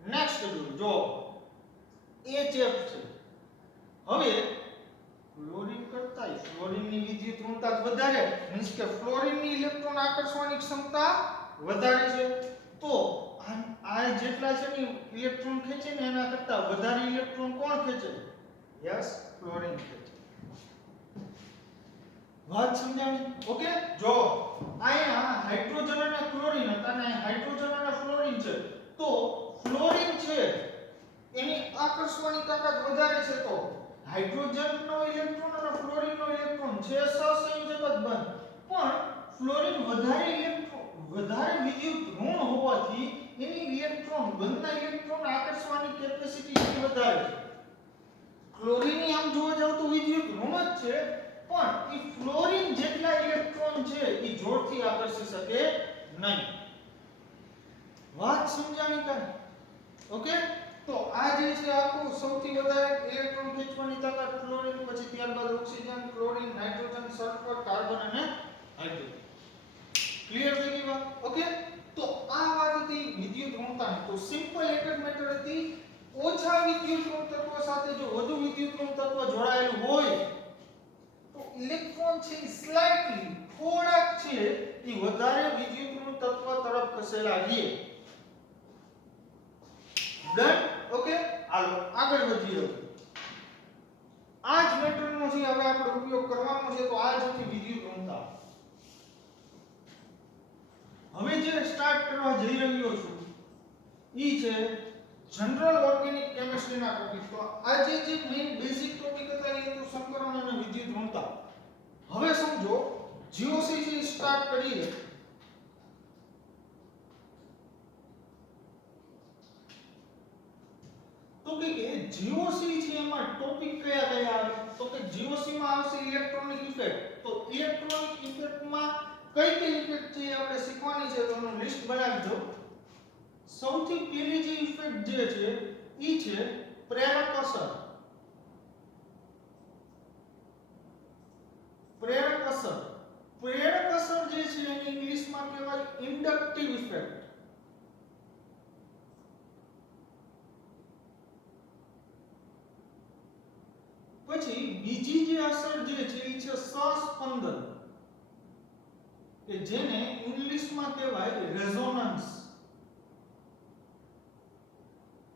નેક્સ્ટ જો HF છે. હવે ફ્લોરીન કરતા ફ્લોરીનની વિદ્યુત ઋણતા વધારે, મીન્સ કે ફ્લોરીનની ઇલેક્ટ્રોન આકર્ષવાની ક્ષમતા વધારે છે, તો આ જેટલા છે ને ઇલેક્ટ્રોન ખેંચે ને એના કરતા વધારે ઇલેક્ટ્રોન કોણ ખેંચે? યસ, ફ્લોરીન ખેંચે. વાત સમજાણી? ઓકે. જો અહીંયા હાઇડ્રોજન અને ક્લોરીન હતા ને હાઇડ્રોજન અને ફ્લોરીન છે, તો ફ્લોરીન છે એની આકર્ષવાની તાકાત વધારે છે, તો હાઇડ્રોજનનો ઇલેક્ટ્રોન અને ફ્લોરીનનો ઇલેક્ટ્રોન છે સહસંયોજક જ બન, પણ ફ્લોરીન વધારે વિદ્યુત ઋણ હોવાથી એની ઇલેક્ટ્રોન બંધના ઇલેક્ટ્રોન આકર્ષવાની કેપેસિટી વધારે છે. ક્લોરીનની આમ જોવા જાવ તો વિદ્યુત ઋણ જ છે, પણ એ ફ્લોરીન જેટલા ઇલેક્ટ્રોન છે એ જોરથી આકર્ષી શકે નહીં. વાત સમજાણી કાંઈ? ઓકે. તો આ જે છે આખું સૌથી વધારે ઇલેક્ટ્રોન ખેંચવાની તાકાત ફ્લોરીન, પછી ત્યારબાદ oxygen, chlorine, nitrogen, sulphur, carbon અને હાઇડ્રોજન. ક્લિયર થઈ ગઈ વાત? ઓકે. તો આ વાત હતી વિદ્યુત ઋણતાની. તો સિમ્પલ એક જ મેથડ હતી, ઓછા વિદ્યુત ઋણ તત્વ સાથે જો વધુ વિદ્યુત ઋણ તત્વ જોડાયેલું હોય તો ઇલેક્ટ્રોન છે સ્લાઇટલી થોડાક છે એ વધારે વિદ્યુત ઋણ તત્વ તરફ ખસેલા રહે. ડન. ઓકે. હાલો આગળ વધીએ. આ જ મેથડનો છે હવે આપણે ઉપયોગ કરવાનો છે, તો આ જ હતી વિદ્યુત ઋણતા. હવે જે સ્ટાર્ટ કરવા જઈ રહ્યો છું ઈ છે જનરલ ઓર્ગેનિક કેમિસ્ટ્રીના ટોપિક. તો આજે જે મેઈન બેઝિક ટોપિક હતા એ તો સંકરણ અને વિદ્યુત ઋણતા. હવે સમજો જીઓસી થી સ્ટાર્ટ કરીએ. તો કે જીઓસી છે એમાં ટોપિક કયા કયા આવે? તો કે જીઓસી માં આવશે ઇલેક્ટ્રોનિક ઇફેક્ટ. તો ઇલેક્ટ્રોનિક ઇફેક્ટમાં કઈ કઈ ઇફેક્ટ છે આપણે શીખવાની છે, તો એનું લિસ્ટ બનાવી દો. સૌથી પહેલી જે ઇફેક્ટ જે છે ઈ છે પ્રેરક અસર. પ્રેરક અસર જે છે એને ઇંગ્લિશમાં કહેવાય ઇન્ડક્ટિવ ઇફેક્ટ. પછી બીજી જે અસર જે છે એ છે સહસ્પંદન, કે જેને ઇંગ્લિશમાં કહેવાય રેઝોનન્સ.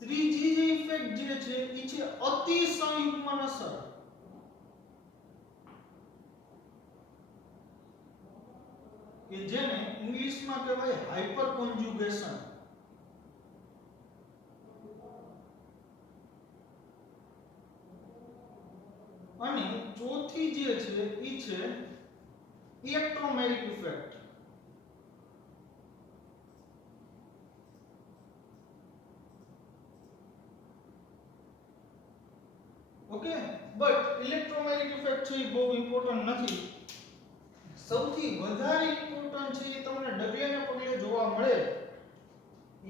ત્રીજી જે ઇફેક્ટ જે છે એ છે અતિસંયુગ્મન અસર, કે જેને ઇંગ્લિશમાં કહેવાય હાઇપર કોન્જ્યુગેશન. અને ચોથી જે છે ઈ છે ઇલેક્ટ્રોમેરિક ઇફેક્ટ. ઓકે. બટ ઇલેક્ટ્રોમેરિક ઇફેક્ટ છે એ બહુ ઇમ્પોર્ટન્ટ નથી. સૌથી વધારે ઇમ્પોર્ટન્ટ છે એ તમને ડગલે પગલે જોવા મળે.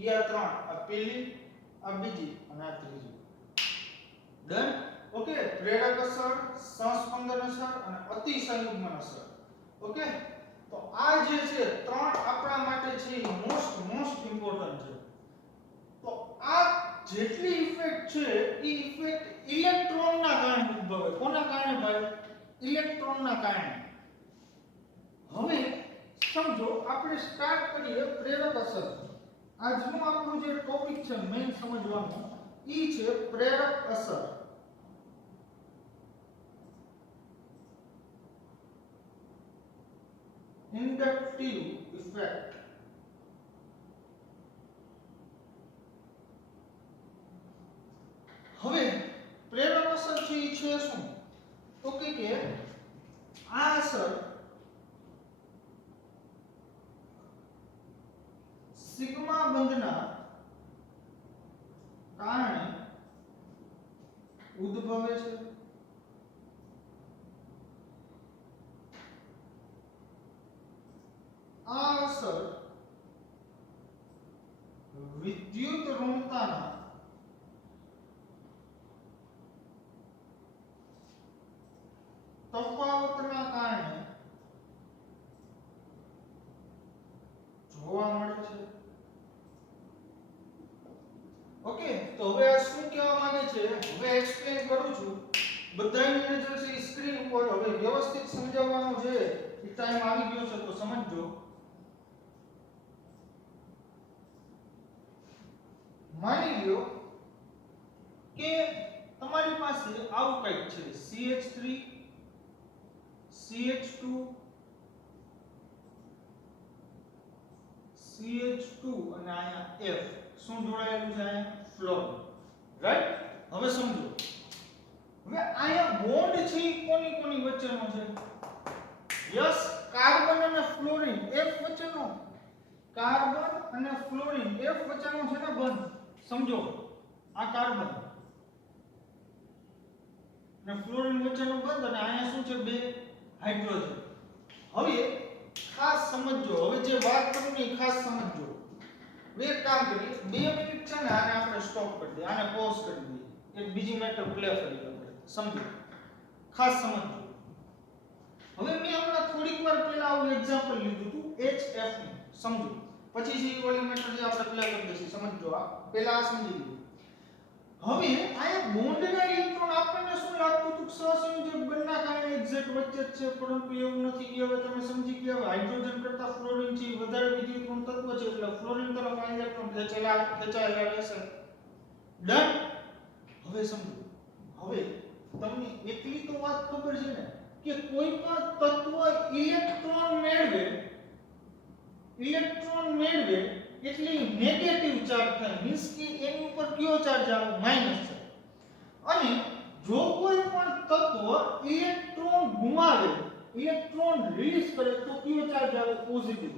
આ ત્રણ, આ પહેલી, આ બીજી અને આ ત્રીજી. ડન. ઓકે. પ્રેરક અસર, સહસ્પંદન અસર અને અતિસંયુગ્મન અસર. ઓકે. તો આ જે છે ત્રણ આપણા માટે છે મોસ્ટ ઇમ્પોર્ટન્ટ છે. તો આ જેટલી ઇફેક્ટ છે એ ઇફેક્ટ ઇલેક્ટ્રોનના કારણે ઉદ્ભવે. કોના કારણે ભાઈ? ઇલેક્ટ્રોનના કારણે. હવે સમજો આપણે સ્ટાર્ટ કરીએ પ્રેરક અસર. આજનું આપણું જે ટોપિક છે મેઈન સમજવાનું ઈ છે પ્રેરક અસર. Inductive effect. હવે પ્રેરક અસર છે ઈ છે શું? તો કે આ અસર સિગ્મા બંધના કારણે ઉદ્ભવે છે. આ અસર વિદ્યુત ઋણતાના તફાવતના કારણે જોવા મળે છે. ઓકે, તો હવે આ શું કહેવા માંગે છે હવે એક્સપ્લેન કરું છું. બધાને નજર છે સ્ક્રીન ઉપર. હવે વ્યવસ્થિત સમજાવવાનો છે એ ટાઈમ આવી ગયો છે તો સમજજો. માની લ્યો કે તમારી પાસે આવું કંઈક છે CH3 CH2 CH2 અને અહીંયા F શું જોડાયેલું છે અહીંયા ફ્લોરિન, રાઈટ? હવે સમજો, હવે અહીંયા બોન્ડ છે ઈ કોની કોની વચ્ચેનો છે? યસ, કાર્બન અને ફ્લોરિન F વચ્ચેનો. કાર્બન અને ફ્લોરિન F વચ્ચેનો છે ને બંધ. સમજો, આ કાર્બન અને ફ્લોરિન વચ્ચેનો બંધ અને અહીંયા શું છે? બે હાઇડ્રોજન. હવે ખાસ સમજો, હવે જે વાત કરું ને ખાસ સમજો. બે કામ કરીએ, 2 મિનિટ છે ને આને આપણે સ્ટોપ કરી દઈએ, આને પોઝ કરી દઈએ, એક બીજી મેટર પ્લે કરી આપણે. સમજો, ખાસ સમજો. હવે મેં હમણાં થોડીક વાર પહેલા આવું એક્ઝામ્પલ લીધું હતું HF નું. સમજો, પછી જે ઓલી મેટર જે આપણે પ્લે કરી દઈશું. સમજો, આ પહેલા આ સમજી લીધું. હવે આયા બોન્ડના ઇલેક્ટ્રોન આપણને શું લાગતું હતું? સહસંયોજક બંધના કારણે એક્ઝેક્ટ વચ્ચે જ છે, પરંતુ એવું નથી. કે હવે તમે સમજી ગયા, હાઇડ્રોજન કરતા ફ્લોરિન છે વધારે વિદ્યુતઋણ તત્વ છે, એટલે ફ્લોરિન તરફ આ ઇલેક્ટ્રોન ખેંચાયેલા રહેશે. ડન. હવે સમજો, હવે તમને એટલી તો વાત ખબર છે ને કે કોઈ પણ તત્વ ઇલેક્ટ્રોન મેળવે એટલે નેગેટિવ ચાર્જ થાય, મીન્સ કે એની ઉપર કયો ચાર્જ આવે? Minus charge. અને જો કોઈ પણ તત્વ ઇલેક્ટ્રોન ગુમાવે, ઇલેક્ટ્રોન રિલીઝ કરે તો કયો ચાર્જ આવે? પોઝિટિવ.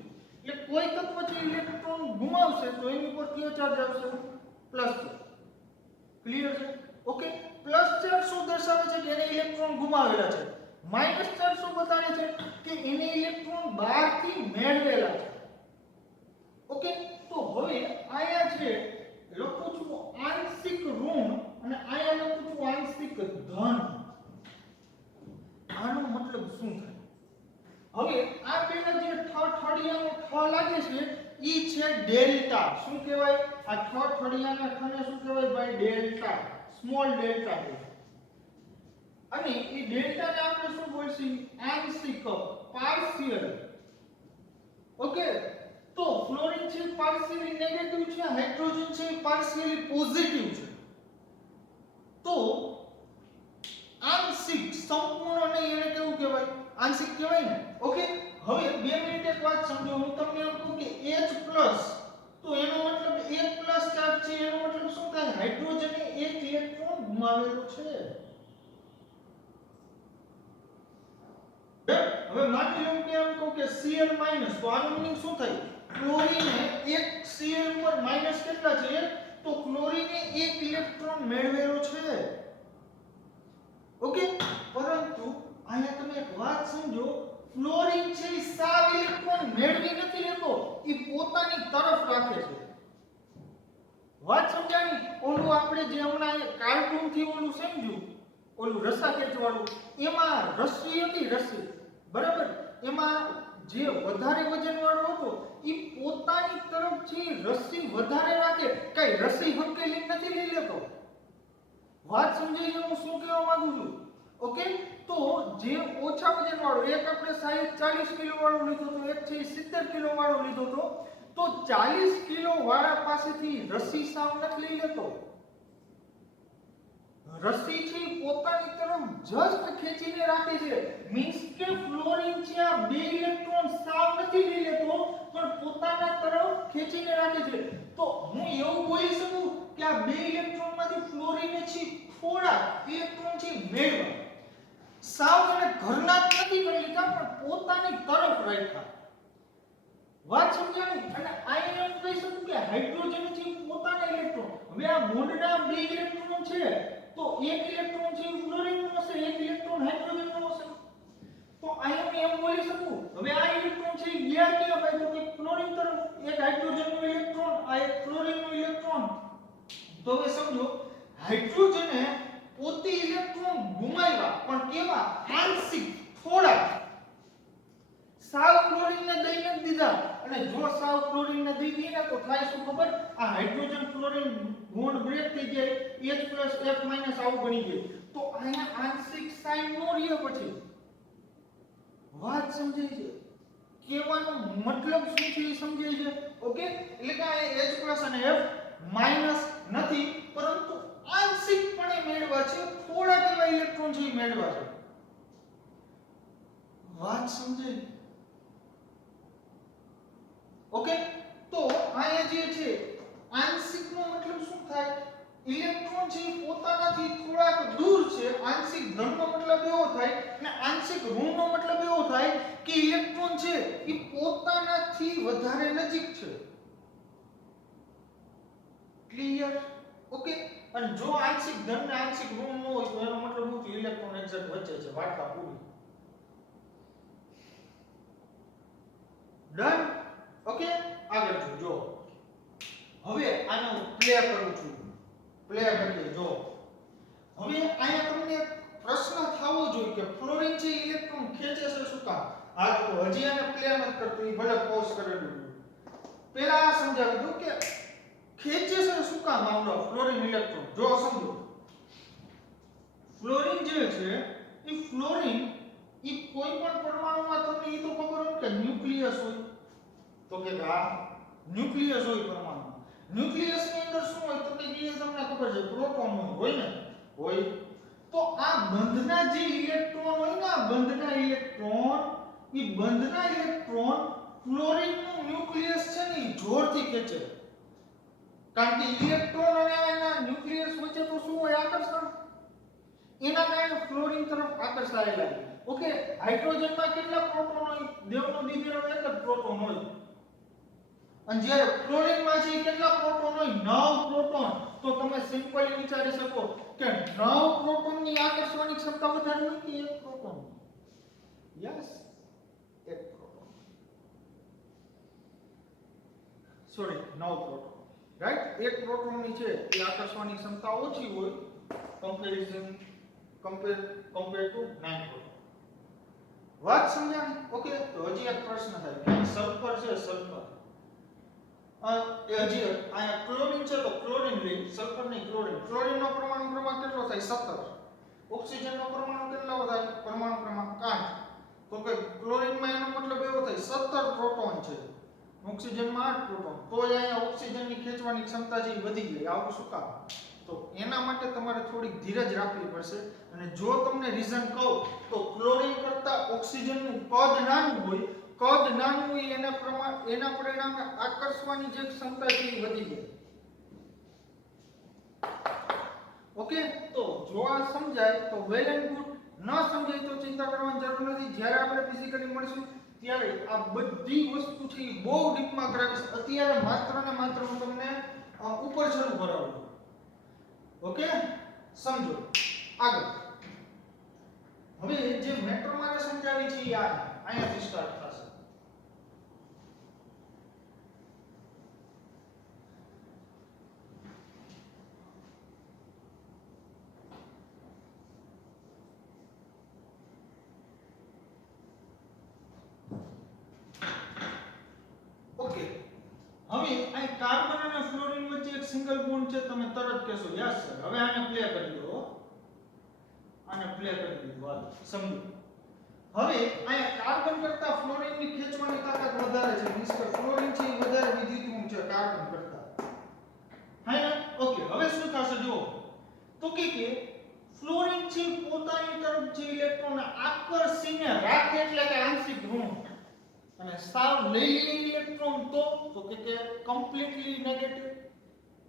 એટલે કોઈ તત્વ જે ઇલેક્ટ્રોન ગુમાવશે તો એની ઉપર કયો ચાર્જ આવશે? Plus charge. ક્લિયર છે? ઓકે, પ્લસ ચાર્જ શું દર્શાવે છે? કે એને ઇલેક્ટ્રોન ગુમાવેલા છે. માઈનસ ચાર્જ શું બતાવે છે? કે એને ઇલેક્ટ્રોન બહારથી મેળવેલા છે. ઓકે, તો હવે આયા છે લખું છું આંશિક ઋણ અને આયા લખું છું આંશિક ધન. આનો મતલબ શું થાય? હવે આ પેલા જે થડિયાનો થ લાગે છે ઈ છે ડેલ્ટા. શું કહેવાય? આ થડિયાના થને શું કહેવાય ભાઈ? ડેલ્ટા, સ્મોલ ડેલ્ટા કહેવાય. અને ઈ ડેલ્ટાને આપણે શું બોલશું? આંશિક, પાર્શિયલ. ઓકે, તો ફ્લોરિન છે પાર્શિયલી નેગેટિવ છે, હાઇડ્રોજન છે પાર્શિયલી પોઝિટિવ છે. તો આંશિક, સંપૂર્ણ નહીં, એને કેવું કહેવાય? આંશિક કહેવાય ને. ઓકે, હવે 2 મિનિટ એક વાત સમજો. હું તમને એમ કહું કે H+ તો એનો મતલબ 1+ ચાર્જ છે, એનો મતલબ શું થાય? હાઇડ્રોજને એક ઇલેક્ટ્રોન ગુમાવેલો છે. હવે માની લો કે એમ કહું કે Cl- તો આનો મીનિંગ શું થાય? ક્લોરીને એક Cl ઉપર માઈનસ કેટલા છે? તો ક્લોરીને એક ઇલેક્ટ્રોન મેળવેલો છે. ઓકે, પરંતુ અહીંયા તમે એક વાત સમજો, ફ્લોરિન છે એ સાવ ઇલેક્ટ્રોન મેળવી નથી લેતો, એ પોતાની તરફ રાખે છે. વાત સમજાણી? ઓલું આપણે જે હમણાં કાર્ટૂન થી ઓલું સમજ્યું, ઓલું રસ્સા ખેંચવાળું, એમાં રસ્સી હતી, રસ્સી, બરાબર? એમાં જે વધારે વજન વાળો હતો એ પોતાની તરફથી રસ્સી વધારે રાખે, કઈ રસ્સી હંકેલી નથી લઈ લેતો. વાત સમજાઈ છે હું શું કહેવા માંગુ છું? ઓકે, તો જે ઓછા વજન વાળો, એક આપણે 40 કિલો વાળો લીધો તો, એક છે 70 કિલો વાળો લીધો તો 40 કિલો વાળા પાસેથી રસ્સી સાવ નથી લઈ લેતો. રસ્સી છે પોતાની તરફ જસ્ટ ખેંચીને રાખે છે. મીન્સ કે ફ્લોરિન છે આ 2 ઇલેક્ટ્રોન સાવ નથી લઈ લેતો, પણ પોતાના તરફ ખેંચીને રાખે છે. તો હું એવું બોલી શકું કે આ 2 ઇલેક્ટ્રોનમાંથી ફ્લોરિને છે થોડા ઇલેક્ટ્રોન છે મેળવ્યા, સાવ એને ઘરના જ નથી કરી લીધા, પણ પોતાની તરફ રાખ્યા. વાત સમજાણી? અને આ એમ કહી શકું કે હાઇડ્રોજન છે પોતાના ઇલેક્ટ્રોન, હવે આ બોન્ડના 2 ઇલેક્ટ્રોન છે તો એક ઇલેક્ટ્રોન છે ફ્લોરિનનો હશે, એક ઇલેક્ટ્રોન હાઇડ્રોજનનો હશે. તો અહીંયા એમ બોલી શકું, હવે આ ઇલેક્ટ્રોન છે ગયા ક્યાં ભાઈ? તો કે ફ્લોરિન તરફ, એક હાઇડ્રોજનનો ઇલેક્ટ્રોન, આ એક ફ્લોરિનનો ઇલેક્ટ્રોન. તો હવે સમજો, હાઇડ્રોજને પોતે ઇલેક્ટ્રોન ગુમાવ્યા, પણ કેવા? આંશિક. અને જો સાવ ક્લોરીન ને દઈ દઈએ ને તો થાય શું ખબર? આ હાઇડ્રોજન ફ્લોરીન બોન્ડ બ્રેક થઈ જાય, H+F- આવું બની જાય. તો અહીંયા આંશિક સાઇન નો રહ્યો. પછી વાત સમજાય છે? કહેવાનો મતલબ શું છે એ સમજાય છે? ઓકે, એટલે કે આ H+ અને F- નથી, પરંતુ આંશિકપણે મેળવા છે, થોડા એવા ઇલેક્ટ્રોન છે એ મેળવા છે. વાત સમજાય? ઓકે, તો અહીંયા જે છે આંશિકનો મતલબ શું થાય? ઇલેક્ટ્રોન છે એ પોતાનાથી થોડાક દૂર છે. આંશિક ધનનો મતલબ એવો થાય અને આંશિક ઋણનો મતલબ એવો થાય કે ઇલેક્ટ્રોન છે એ પોતાનાથી વધારે નજીક છે. ક્લિયર? ઓકે, અને જો આંશિક ધન ને આંશિક ઋણ ન હોય તો એનો મતલબ શું છે? ઇલેક્ટ્રોન એક્ઝેક્ટ વચ્ચે છે. વાર્તા પૂરી. ડન? ઓકે, આગળ જો. હવે આનો પ્લે કરું છું. પ્લે કરીએ. જો હવે અહીંયા તમને પ્રશ્ન થવો જોઈએ કે ફ્લોરીન છે ઇલેક્ટ્રોન ખેંચે છે શું કામ? હા, તો હજી આને પ્લે નથી કરતું, એ ભલે પોઝ કરેલું. પહેલા આ સમજાવી દઉં કે ખેંચે છે શું કામ આવડો ફ્લોરીન ઇલેક્ટ્રોન. જો સમજો, ફ્લોરીન જે છે એ ફ્લોરીન એ કોઈ પણ પરમાણુમાં તમને એ તો ખબર હોય કે ન્યુક્લિયસ હોય. તો કે આ ન્યુક્લિયસ હોય પરમાણુ. ન્યુક્લિયસ ની અંદર શું હોય? તો કે એ તમને ખબર છે પ્રોટોન હોય ને? હોય. તો આ બંધના જે ઇલેક્ટ્રોન હોય ને, આ બંધના ઇલેક્ટ્રોન ફ્લોરીન નું ન્યુક્લિયસ છે ને જોરથી ખેંચે. કારણ કે ઇલેક્ટ્રોન અને એના ન્યુક્લિયસ વચ્ચે તો શું હોય? આકર્ષણ. એના કારણે ફ્લોરીન તરફ આકર્ષાયેલા. ઓકે, હાઇડ્રોજનમાં કેટલા પ્રોટોન હોય? દેવનો દીકરો એક જ પ્રોટોન હોય. અને જ્યારે ફ્લોરીનમાં છે કેટલા પ્રોટોન હોય? 9 પ્રોટોન. તો તમે સિમ્પલી વિચારી શકો કે 9 પ્રોટોનની આકર્ષવાની ક્ષમતા વધારે હોય કે એક પ્રોટોન? યસ, એક પ્રોટોન. Sorry, 9 proton. રાઈટ? એક પ્રોટોનની છે એ આકર્ષવાની ક્ષમતા ઓછી હોય કમ્પેર ટુ 9 પ્રોટોન. વાત સમજાણી? ઓકે, તો હજી એક પ્રશ્ન થાય કે સલ્ફર છે, સલ્ફર હજી અહીંયા ક્લોરીન છે તો ક્લોરીન લઈ, સલ્ફર નહીં ક્લોરીન. ક્લોરીનનો પરમાણુ ક્રમાંક કેટલો થાય? 17. ઓક્સિજનનો પરમાણુ કેટલો થાય? પરમાણુ ક્રમાંક 8. તો કે ક્લોરીનમાં એનો મતલબ એવો થાય 17 પ્રોટોન છે, ઓક્સિજનમાં 8 પ્રોટોન. તો અહીંયા ઓક્સિજનની ખેંચવાની ક્ષમતા જે વધી ગઈ. આવું શું કામ? તો એના માટે તમારે થોડીક ધીરજ રાખવી પડશે. અને જો તમને રીઝન કહું તો ક્લોરીન કરતા ઓક્સિજનનું કદ નાનું હોય. કદ નાનું હોય એના પરિણામે આકર્ષવાની જે ક્ષમતા છે એ વધી જાય. ઓકે, તો જો આ સમજાય તો વેલ એન્ડ ગુડ. ન સમજાય તો ચિંતા કરવાની જરૂર નથી. જ્યારે આપણે ફિઝિકલી મળશું ત્યારે આ બધી વસ્તુ છે એ બહુ ડીપમાં કરાવીશ. અત્યારે માત્ર ને માત્ર હું તમને ઉપર છેલ્લું ભરાવું. ઓકે, સમજો. આગળ હવે જે મેટર મારે સમજાવી છે એ અહીંયાથી સ્ટાર્ટ થશે. ઓકે, હવે આ કાર્બન અને ફ્લોરીન વચ્ચે એક સિંગલ બોન્ડ છે. તમે તરત કહેશો યસ સર. હવે આને પ્લે કરી દો. આને પ્લે કરી દીધું. હાલ સમજો. હવે અહીંયા કાર્બન કરતા ફ્લોરીનની ખેંચવાની તાકાત વધારે છે. મીન્સ કે ફ્લોરીન છે એ વધારે વિદ્યુતઋણ છે કાર્બન કરતા. હા ને? ઓકે, હવે શું થશે જુઓ. તો કે ફ્લોરીન છે પોતાની તરફ જે ઇલેક્ટ્રોન આકર્ષીને રાખે એટલે કે આંશિક ઋણ. અને સાવ લઈ ઇલેક્ટ્રોન તો કે કમ્પ્લીટલી નેગેટિવ.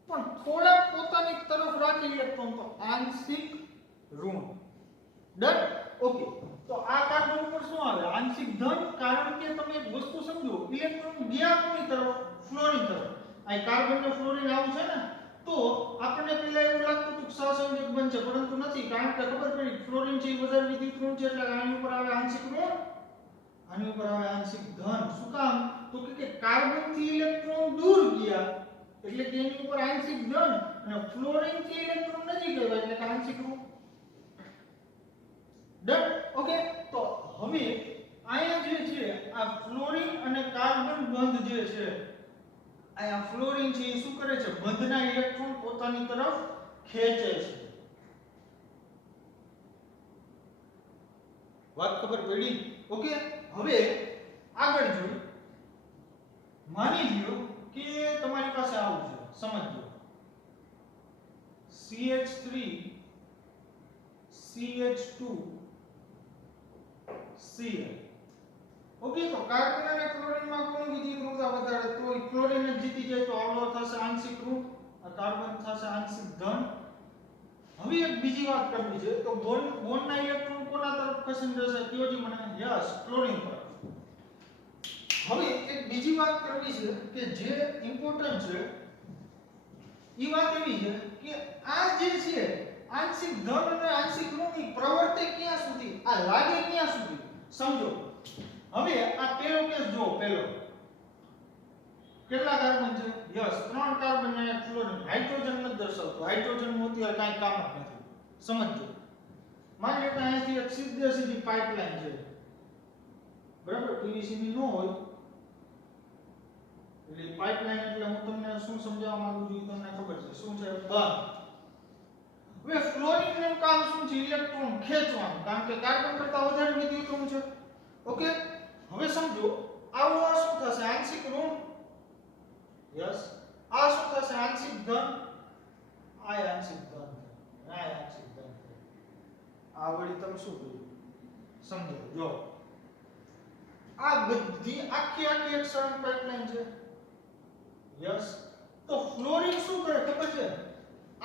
પણ થોડા પોતાની તરફ રાખે ઇલેક્ટ્રોન તો આંશિક ઋણ. ડન? ઓકે, તો આ કાર્બન ઉપર શું આવે? આંશિક ધન. કારણ કે તમે એક વસ્તુ સમજો, ઇલેક્ટ્રોન ગયા કોની તરફ? ફ્લોરીન તરફ. આ કાર્બન ને ફ્લોરીન આવું છે ને, તો આપણને પહેલા એવું લાગતું હતું કે સહસંયોજક બનશે, પરંતુ નથી. કારણ કે ખબર પડી ફ્લોરીન છે વધારે વિદ્યુતઋણ છે એટલે આની ઉપર આવે આંશિક ઋણ, આની ઉપર આવે આંશિક ધન. શું કામ? તો કે કાર્બન થી ઇલેક્ટ્રોન દૂર ગયા એટલે કે એની ઉપર આંશિક ધન, અને ફ્લોરીન થી ઇલેક્ટ્રોન નજીક આવ્યા એટલે કે આંશિક ઋણ. ડન? ઓકે, તો હવે અહીંયા જે છે આ ફ્લોરીન અને કાર્બન કાર્બન બંધ જે છે અહીંયા ફ્લોરિન છે એ શું કરે છે બંધના ઇલેક્ટ્રોન પોતાની તરફ ખેંચે છે વાત ખબર પડી ઓકે હવે આગળ જોઈએ માની લ્યો કે તમારી પાસે આવું છે સમજો CH3 CH2 Cl ઓકે તો કાર્બન અને ક્લોરીન માં કોની વિદ્યુતઋણતા વધારે તો ક્લોરીન જ જીતી જાય તો આવલો થશે આંશિક ઋણ આ કાર્બન થશે આંશિક ધન હવે એક બીજી વાત કરવી છે તો બોન્ડના ઇલેક્ટ્રોન કોના તરફ ખસી જશે કયો જી મને યસ ક્લોરીન તરફ હવે એક બીજી વાત કરવી છે કે જે ઇમ્પોર્ટન્ટ છે ઈ વાત એવી છે કે આ જે છે આંશિક ધન અને આંશિક ઋણની પ્રવૃત્તિ ક્યાં સુધી આ લાગે ક્યાં સુધી સમજો હવે આ પહેલો કેસ જો પહેલો કેટલા કાર્બન છે યસ 3 કાર્બન અને ક્લોરીન હાઇડ્રોજન નથી દર્શાવતો હાઇડ્રોજન નું અત્યારે કાઈ કામ જ નથી સમજો માની લો કે અહીંથી એક સીધી પાઇપલાઇન છે બરાબર પીવીસી ની નો હોય એટલે પાઇપલાઇન એટલે હું તમને શું સમજાવવા માંગુ છું તમને ખબર છે શું છે બંધ હવે ફ્લોરિન નું કામ શું છે ઇલેક્ટ્રોન ખેંચવાનું કારણ કે કાર્બન કરતા વધારે વિદ્યુતઋણ છે ઓકે હવે સમજો આવું આ શું થશે આંશિક ઋણ યસ આ શું થશે આંશિક ધન આ આંશિક ધન આ આંશિક ધન આ વળી તમે શું કર્યું સમજો જો આ બધી આખી એક સળંગ પાઇપલાઇન છે યસ તો ફ્લોરિન શું કરે ખબર છે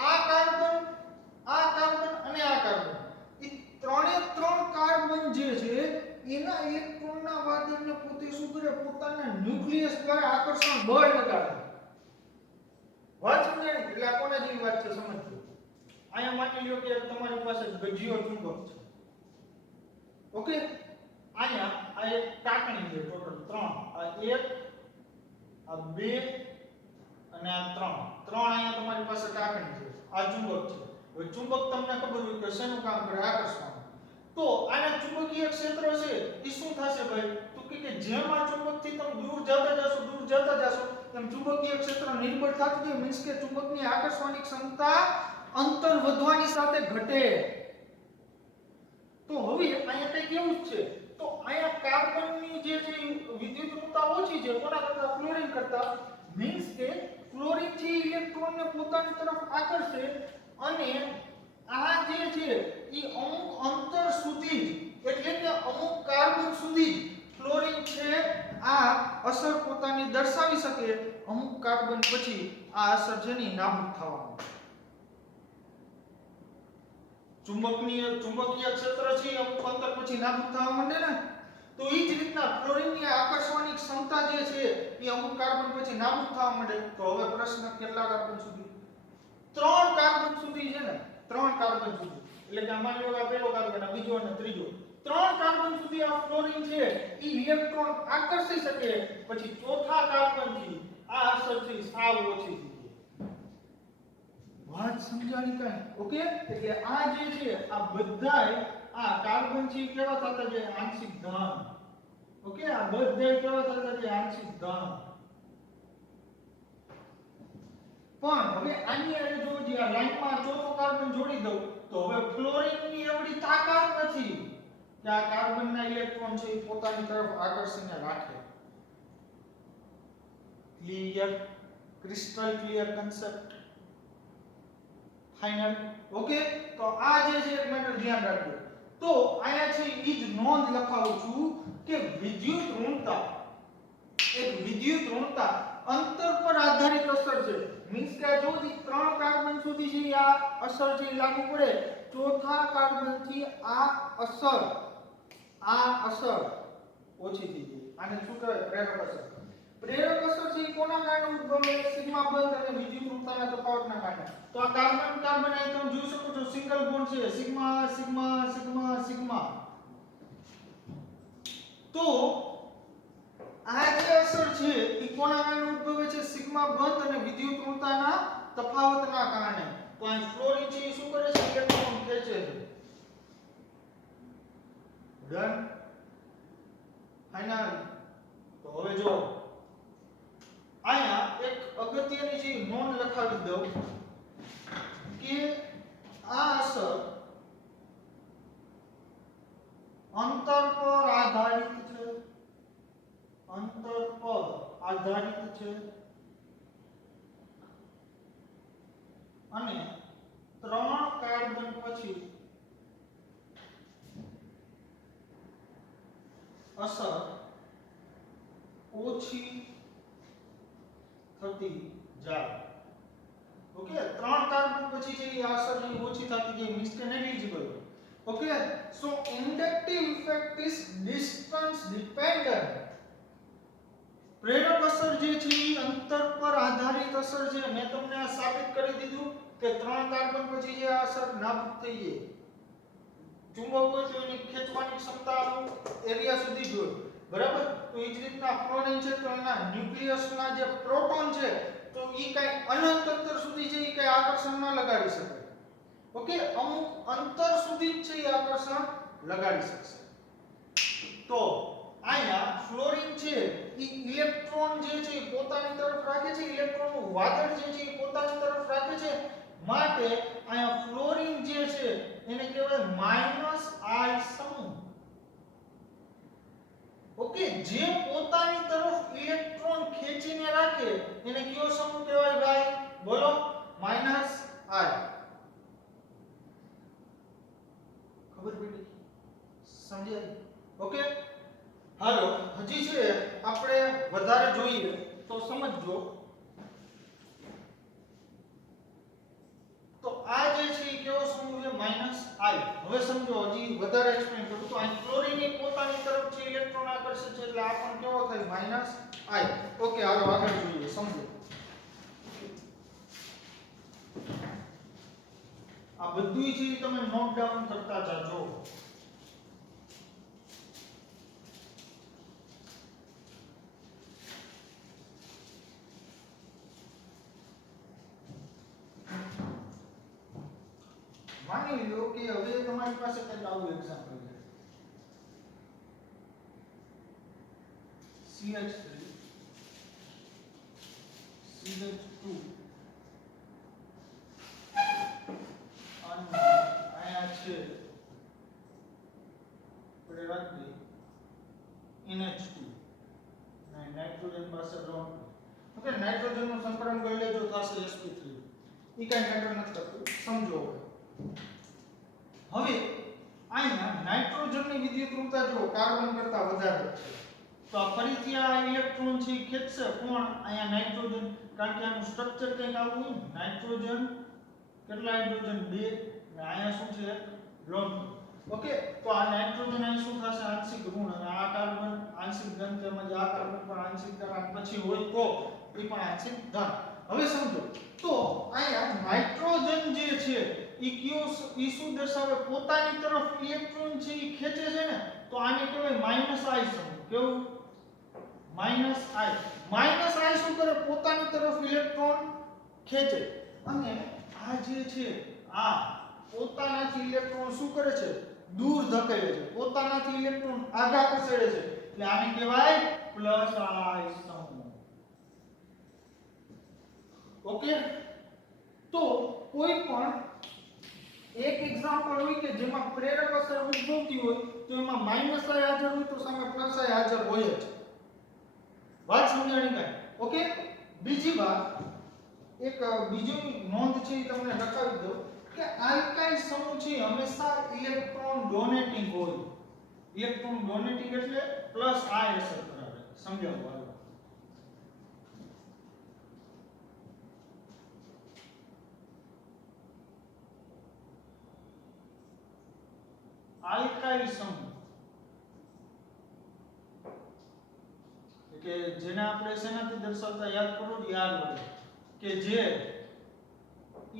આ કાર્બન અને આ કાર્બન એ ત્રણ કાર્બન જે છે એના ઇલેક્ટ્રોનના વાદળને પોતે શું કરે પોતાના ન્યુક્લિયસ દ્વારા આકર્ષણ બળ લગાડે વાત સમજાણી એટલે આ કોના જેવી વાત છે સમજજો અહીંયા માની લ્યો કે તમારી પાસે ગજિયો ચુંબક છે ઓકે અહીંયા આ એક ટાંકણી છે ટોટલ 3 આ 1 આ 2 અને આ 3 અહીંયા તમારી પાસે ટાંકણી છે આ ચુંબક છે હવે ચુંબક તમને ખબર હોય કે શેનું કામ કરે આકર્ષવાનું તો આના ચુંબકીય ક્ષેત્ર છે એ શું થશે ભાઈ તો કે જેમ આ ચુંબકથી તમે દૂર જતા જાશો તેમ ચુંબકીય ક્ષેત્ર નિર્બળ થતું જાય મીન્સ કે ચુંબકની આકર્ષવાની ક્ષમતા અંતર વધવાની સાથે ઘટે તો હવે અહીંયા કંઈક એવું જ છે તો અહીંયા કાર્બનની જે વિદ્યુતઋણતા ઓછી છે કોના કરતા ક્લોરીન કરતા મીન્સ કે ક્લોરીન જે ઇલેક્ટ્રોનને પોતાની તરફ આકર્ષે અને આ જે છે એ અમુક અંતર સુધી એટલે કે અમુક કાર્બન સુધી ક્લોરીન છે આ અસર પોતાની દર્શાવી શકે અમુક કાર્બન પછી આ અસર જેની નાબૂદ થવાની ચુંબકીય ક્ષેત્ર છે અમુક અંતર પછી નાબૂદ થવા માંડે ને તો એ જ રીતના ક્લોરીનની આકર્ષવાની ક્ષમતા જે છે એ અમુક કાર્બન પછી નાબૂદ થવા માંડે તો હવે પ્રશ્ન કેટલા કાર્બન સુધી 3 કાર્બન સુધી છે ને 3 કાર્બન સુધી એટલે કે માની લો કે પહેલો કાર્બન આ બીજો અને ત્રીજો 3 કાર્બન સુધી આ ફ્લોરિન છે એ ઇલેક્ટ્રોન આકર્ષી શકે પછી ચોથા કાર્બન થી આ અસરથી સાવ ઓછી થઈ વાત સમજાણી કાઈ ઓકે એટલે આ જે છે આ બધાય આ કાર્બન છે કેવા થતા જાય આંશિક ધન ઓકે આ બધાય કેવા થતા જાય આંશિક ધન પણ હવે આની અરે જો જે આ લાઈનમાં ચોથો કાર્બન જોડી દઉં તો હવે ફ્લોરિનની એવડી તાકાત નથી કે આ કાર્બનના ઇલેક્ટ્રોન છે એ પોતાની તરફ આકર્ષીને રાખે clear crystal clear concept final okay તો આ જે છે એક મેટર ધ્યાન રાખજો તો આયા છે ઈ જ નોંધ લખાવું છું કે વિદ્યુત ઋણતા અંતર પર આધારિત અસર છે મીન્સ કે જો 3 કાર્બન સુધી જે આ અસર છે લાગુ પડે ચોથા કાર્બન થી આ અસર ઓછી થઈ જાય આને શું કહેવાય પ્રેરક અસર છે કોના કારણે ઉદ્ભવે સિગ્મા બંધ અને વિદ્યુત ઋણતાના તફાવતના કારણે તો આ કાર્બન અહીં તમે જોઈ શકો છો સિંગલ બોન્ડ છે સિગ્મા તો આ જે અસર છે એ કોના કારણે ઉદ્ભવે છે સિગ્મા બંધ અને વિદ્યુત ઋણતાના તફાવતના કારણે તો અહીં ફ્લોરિન છે શું કરે છે ઇલેક્ટ્રોન ખેંચે છે ડન ફાઇનલ તો હવે જો અહીંયા એક અગત્યની જે નોંધ લખાવી દઉં કે આ અસર અંતર પર આધારિત છે, અંતર પર આધારિત છે અને 3 કાર્બન પછી અસર ઓછી થતી જાય. ઓકે, 3 કાર્બન પછી જે આ અસર જે ઓછી થતી જાય મીન્સ કે negligible. Okay, so inductive effect is distance dependent. પ્રેરક અસર જે છે એ અંતર પર આધારિત અસર છે. મેં તમને આ સાબિત કરી દીધું કે 3 કાર્બન પછી જે આ અસર નાબૂદ થઈ જાય. ચુંબક હોય તો એની ખેંચવાની ક્ષમતાનું એરિયા સુધી જોયું, બરાબર? તો એ જ રીતના ફ્લોરિન છે તો એના ન્યુક્લિયસના જે પ્રોટોન છે તો ઈ કઈ અનંત અંતર સુધી છે, ઈ કઈ આકર્ષણ ન લગાડી શકે. ઓકે, અમુક અંતર સુધી જ છે એ આકર્ષણ લગાડી શકશે. તો અહીંયા ફ્લોરિન છે ઈ ઇલેક્ટ્રોન જે છે એ પોતાની તરફ રાખે છે, ઇલેક્ટ્રોનનું વાદળ જે છે એ પોતાની તરફ રાખે છે. માટે અહીંયા ફ્લોરિન જે છે એને કહેવાય -I સમૂહ. ઓકે, જે પોતાની તરફ ઇલેક્ટ્રોન ખેંચીને રાખે એને કયો સમૂહ કહેવાય ભાઈ? બોલો, -I. ખબર પડી? સમજાય? ઓકે, હાલો હજી છે આપણે વધારે જોઈએ તો સમજજો. તો આ જે છે એ કેવો સમૂહ છે? -I. હવે સમજો, હજી વધારે એક્સપ્લેન કરું તો અહીં ક્લોરીન એ પોતાની તરફ છે ઇલેક્ટ્રોન આકર્ષે છે એટલે આ પણ કેવો થાય? -I. ઓકે, હાલો આગળ જોઈએ, સમજો. આ બધું છે તમે નોટ ડાઉન કરતા જાજો. માની લો કે હવે તમારી પાસે કંઈક આવું એક્ઝામ્પલ છે. CH3 CH2 અને આયા છે આપણે રાખી NH2 અને નાઇટ્રોજન પાસે લોન. ઓકે, નાઇટ્રોજન નું સંકલન કરી લેજો થશે sp3. ઈ કઈ મેટર નથી કરતું, સમજો. હવે અહીંયા નાઇટ્રોજનની વિદ્યુતઋણતા જો કાર્બન કરતા વધારે છે તો આ ફરીથી આ ઇલેક્ટ્રોન છે ખેંચશે કોણ? અહીંયા નાઇટ્રોજન, કારણ કે આનું સ્ટ્રક્ચર કંઈક આવું હોય. નાઇટ્રોજન કેટલા હાઇડ્રોજન? 2 અને અહીંયા શું છે? લોન. ઓકે, તો આ નાઇટ્રોજન અહીં શું થશે? આંશિક ઋણ. અને આ કાર્બન આંશિક ધન, તેમજ આ કાર્બન પણ આંશિક ધન પછી હોય તો એ પણ આંશિક ધન. હવે સમજો, તો અહીંયા નાઇટ્રોજન જે છે ઈ શું દર્શાવે? પોતાની તરફ ઇલેક્ટ્રોન છે ઈ ખેંચે છે ને, તો આને કહેવાય -I સમૂહ. કેવું? -I શું કરે? પોતાની તરફ ઇલેક્ટ્રોન ખેંચે. અને આ જે છે આ પોતાનાથી ઇલેક્ટ્રોન શું કરે છે? દૂર ધકેલે છે. પોતાનાથી ઇલેક્ટ્રોન આગા ખસેડે છે એટલે આને કહેવાય +I સમૂહ. ઓકે, તો કોઈ પણ એક એક્ઝામ્પલ હોય કે જેમાં પ્રેરક અસર ઉદ્ભવતી હોય તો એમાં -I હાજર હોય તો સામે +I હાજર હોય જ. વાત સમજાણી કાંઈ? ઓકે, બીજી વાત, એક બીજી નોંધ છે એ તમને લખાવી દઉં કે આલ્કાઇલ સમૂહ છે હંમેશા ઇલેક્ટ્રોન ડોનેટિંગ હોય. ઇલેક્ટ્રોન ડોનેટિંગ એટલે +I અસર કરાવે. સમજાવો હાલો. આલ્કાઇલ સમૂહ કે જેને આપણે શેનાથી દર્શાવતા યાદ કરો? યાદ કરો કે જે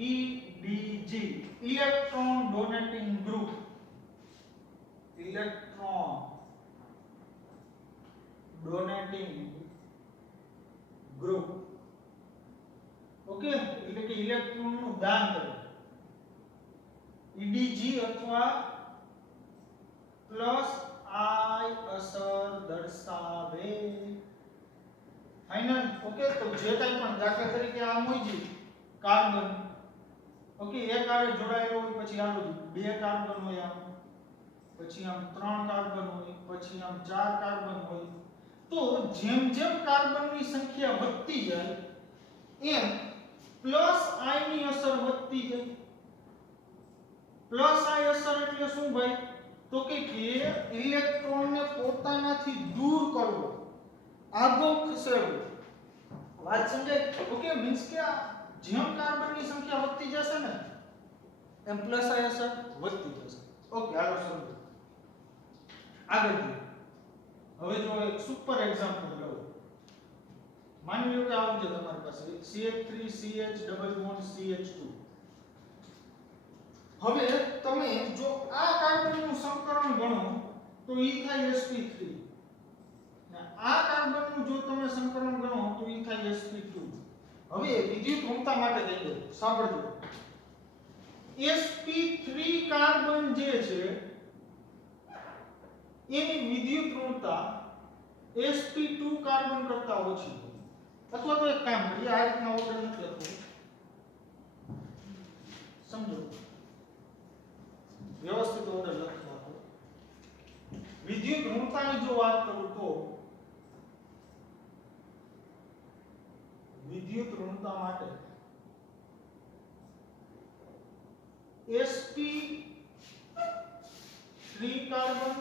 EDG electron donating group, electron donating group. Okay, એટલે કે ઇલેક્ટ્રોન નું દાન કરે. EDG અથવા +I અસર દર્શાવે આયનન ઓકે તો જે કાંઈ પણ દાખલા તરીકે આ મોઈજી કાર્બન ઓકે એક આરે જોડાયેલો હોય પછી આ બે કાર્બન હોય આમ પછી આમ ત્રણ કાર્બન હોય પછી આમ ચાર કાર્બન હોય તો જેમ જેમ કાર્બનની સંખ્યા વધતી જાય એમ પ્લસ આઈ ની અસર વધતી જાય પ્લસ આઈ અસર એટલે શું ભાઈ તો કે ઇલેક્ટ્રોનને પોતાનાથી દૂર કરવો આગો ખસેડવો વાત સમજાય ઓકે મીન્સ કે જેમ કાર્બનની સંખ્યા વધતી જશે ને એમ પ્લસ આઈ અસર વધતી જશે ઓકે હાલો સમજો આગળ હવે જો એક સુપર એક્ઝામ્પલ લઉં માની લો કે આવું છે તમારી પાસે CH3CH ડબલ બોન્ડ CH2 હવે તમે જો આ કાર્બનનું સંકરણ ગણો તો ઈ થાય sp3 અને આ કાર્બનનું જો તમે સંકરણ ગણો તો ઈ થાય sp2 હવે વિદ્યુત ઋણતા માટે થઈ ગયું સાંભળજો sp3 કાર્બન જે છે એની વિદ્યુત ઋણતા sp2 કાર્બન કરતા ઓછી છે અથવા તો એક કામ કરીએ આ રીતના ઓર્ડર નથી લખવો સમજો વ્યવસ્થિત ઓર્ડર લખી આપો વિદ્યુત ઋણતાની જો વાત કરું તો વિદ્યુત ઋણતા માટે sp3 કાર્બન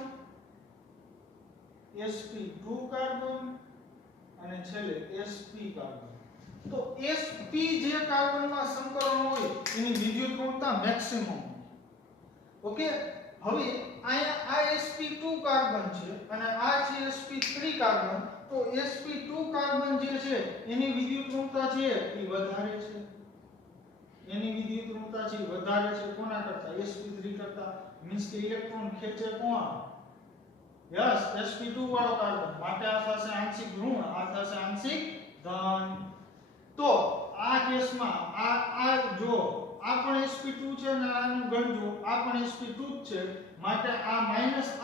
sp2 કાર્બન અને છેલ્લે sp કાર્બન તો sp જે કાર્બનમાં સંકરણ હોય એની વિદ્યુત ઋણતા મેક્સિમમ ઓકે હવે આ sp2 કાર્બન છે અને આ છે sp3 કાર્બન તો sp2 કાર્બન જે છે એની વિદ્યુત ઋણતા છે એ વધારે છે એની વિદ્યુત ઋણતા છે વધારે છે કોના કરતા sp3 કરતા મીન્સ કે ઇલેક્ટ્રોન ખેંચે કોણ યસ sp2 વાળો કાર્બન માટે આ થશે આંશિક ઋણ આ થશે આંશિક ધન તો આ કેસમાં આ જો આ પણ sp2 છે અને આનું ગણજો આ પણ sp2 જ છે માટે આ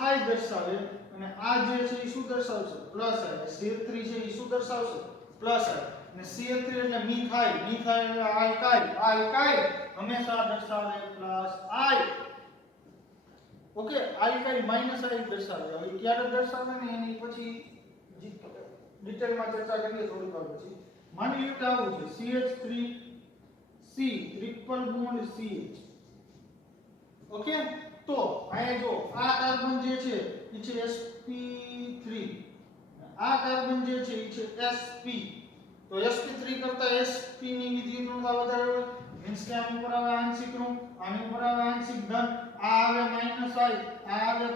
-i દર્શાવે અને આ જે છે એ શું દર્શાવશે પ્લસ i CH3 છે એ શું દર્શાવશે પ્લસ i અને CH3 એટલે મિથાઇલ એટલે આલ્કાઇલ હંમેશા દર્શાવે plus i okay alkyl -i દર્શાવે હવે ક્યારે દર્શાવે ને એની પછી ડિટેલમાં ચર્ચા કરીએ થોડી વાર પછી માની લો કે આવું છે CH3 C triple bond CH okay તો અહીંયા જો આ કાર્બન જે છે એ છે sp3 આ કાર્બન જે છે એ છે sp તો sp3 કરતા sp ની વિદ્યુત ઋણતા વધારે હોય મીન્સ કે આની ઉપર આવે આંશિક ઋણ આની ઉપર આવે આંશિક ધન આ આવે -i આ આવે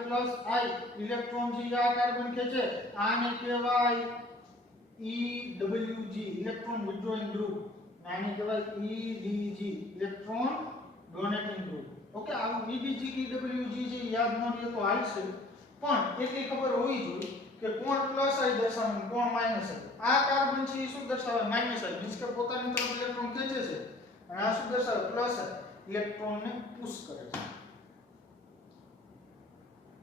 +i ઇલેક્ટ્રોન જે આ કાર્બન ખેંચે આને કહેવાય EWG ઇલેક્ટ્રોન વિથડ્રોઈંગ ગ્રુપ આને કહેવાય EDG electron donating group okay આ EDG EWG જે યાદ ન રહે તો હાલશે પણ એટલી ખબર હોવી જોઈએ કે કોણ +i દર્શાવે કોણ -i આ કાર્બન છે એ શું દર્શાવે -i મીન્સ કે પોતાની તરફ ઇલેક્ટ્રોન ખેંચે છે અને આ શું દર્શાવે +i ઇલેક્ટ્રોનને પુશ કરે છે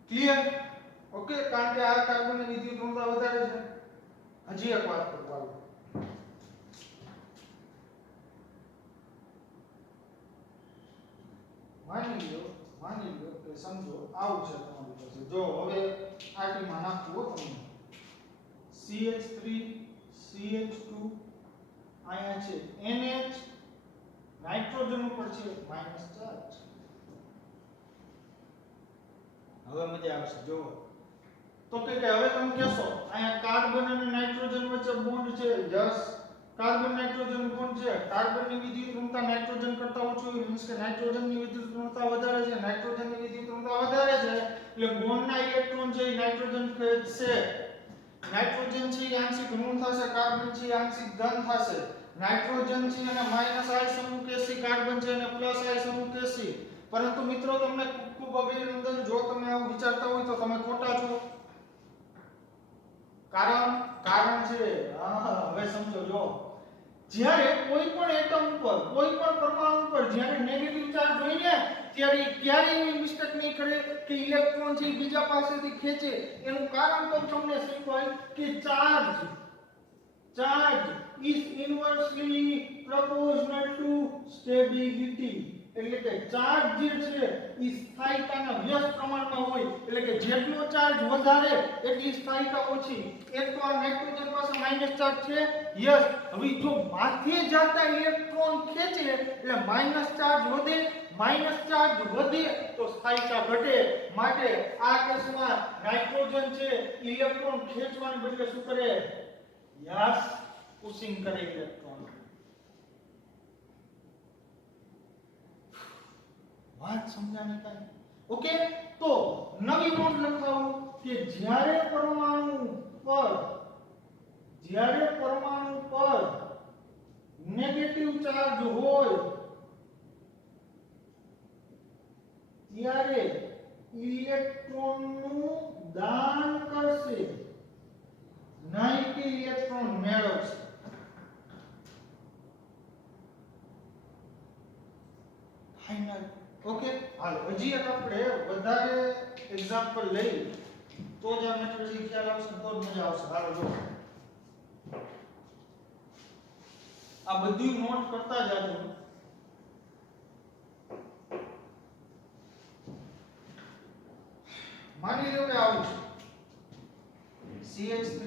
ક્લિયર ઓકે કારણ કે આ કાર્બનની વિદ્યુત ઋણતા વધારે છે હજી એક વાત કરું ચાલો માની લો કે સમજો આવું છે તમારી પાસે જો હવે આ ટીમાં નાખવું તમને CH3 CH2 અહીંયા છે NH નાઇટ્રોજન ઉપર છે માઈનસ ચાર્જ હવે મજા આવશે જો તો કે હવે તમે કહેશો અહીંયા કાર્બન અને નાઇટ્રોજન વચ્ચે બોન્ડ છે યસ કાર્બન નાઇટ્રોજન બોન્ડ છે કાર્બનની વિદ્યુત ઋણતા નાઇટ્રોજન કરતા ઓછી મીન્સ કે નાઇટ્રોજનની વિદ્યુત ઋણતા વધારે છે નાઇટ્રોજનની વિદ્યુત ઋણતા વધારે છે એટલે બોન્ડના ઇલેક્ટ્રોન છે એ નાઇટ્રોજન ખેંચશે નાઇટ્રોજન છે એ આંશિક ઋણ થશે કાર્બન છે એ આંશિક ધન થશે નાઇટ્રોજન છે અને -i સમૂહ કેસી કાર્બન છે અને +i સમૂહ કેસી પરંતુ મિત્રો તમને ખૂબ અભિનંદન જો તમે આવું વિચારતા હોય તો તમે ખોટા છો કારણ છે હવે સમજો જો જ્યારે કોઈ પણ એટમ ઉપર કોઈ પણ પરમાણુ ઉપર જ્યારે નેગેટિવ ચાર્જ હોય ને ત્યારે ક્યારે એવી મિસ્ટેક નહીં કરે કે ઇલેક્ટ્રોન છે બીજા પાસેથી ખેંચે એનું કારણ તો તમને શીખવાય કે charge charge is inversely proportional to stability. એટલે કે ચાર્જ જે છે એ સ્થાયિતાના વ્યસ્ત પ્રમાણમાં હોય, એટલે કે જેટલો ચાર્જ વધારે એટલી સ્થાયિતા ઓછી. એક તો આ નાઇટ્રોજન પાસે માઈનસ ચાર્જ છે, યસ. હવે જો માથે જતા ઇલેક્ટ્રોન ખેંચે એટલે માઈનસ ચાર્જ વધે, માઈનસ ચાર્જ વધે તો સ્થાયિતા ઘટે. માટે આ કેસમાં નાઇટ્રોજન છે ઇલેક્ટ્રોન ખેંચવાને બદલે શું કરે? યસ, પુશિંગ કરે ઇલેક્ટ્રોન. વાત સમજાણી કાંઈ? ઓકે, તો નવી નોંધ લખાવો કે જ્યારે પરમાણુ પર નેગેટિવ ચાર્જ હોય ત્યારે ઇલેક્ટ્રોનનું દાન કરશે, નહીં કે ઇલેક્ટ્રોન મેળવશે. ફાઇનલ. ઓકે, હાલ હજી એક આપણે વધારે એક્ઝામ્પલ લઈ તો જ આ મેથોડોલોજી ખ્યાલ આવશે, તો જ મજા આવશે. હાલો જો આ બધું નોટ કરતા જાજો. માની લો કે આવું છે CH3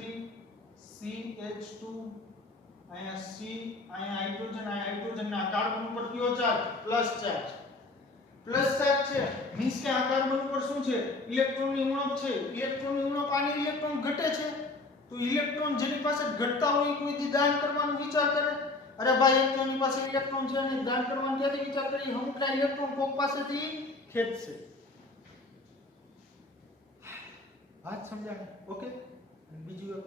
CH2 અહીંયા C, અહીંયા હાઇડ્રોજન ના કાર્બન ઉપર કયો charge? Plus charge. Plus charge છે મીન્સ કે આ કાર્બન ઉપર શું છે? ઇલેક્ટ્રોનની ઉણપ છે. ઇલેક્ટ્રોનની ઉણપ આની ઇલેક્ટ્રોન ઘટે છે, તો ઇલેક્ટ્રોન જેની પાસે ઘટતા હોય કોઈ દી દાન કરવાનો વિચાર કરે? અરે ભાઈ, એક તો એની પાસે ઇલેક્ટ્રોન છે ને દાન કરવાનો ક્યાંથી વિચાર કરી? અમુકના ઇલેક્ટ્રોન કોક પાસેથી ખેંચશે. વાત સમજાય? ઓકે. બીજું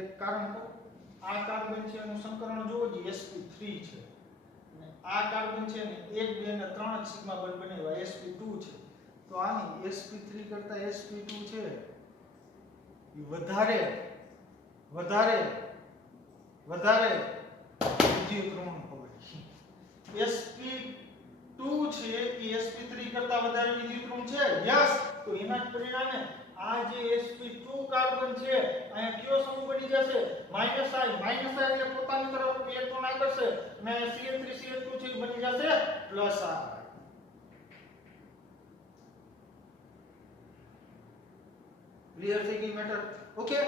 એક કારણ કહો. આ કાર્બન છે એનું સંકરણ જોવો જ sp3 છે, અને આ કાર્બન છે ને 1 2 અને 3 સિગ્મા બોન્ડ બનેવા sp2 છે. તો આની sp3 કરતા sp2 છે એ વધારે વિદ્યુતઋણ હોય. sp2 છે એ sp3 કરતા વધારે વિદ્યુતઋણ છે, યસ. તો એના જ પરિણામે આ જે sp2 કાર્બન છે અહીંયા કયો સમૂહ બની જશે? માઈનસ I એટલે પોતાની તરફ ઇલેક્ટ્રોન આકર્ષે, અને CH3 CH2 છે બની જશે પ્લસ I. ક્લિયર થઈ ગઈ મેટર? ઓકે.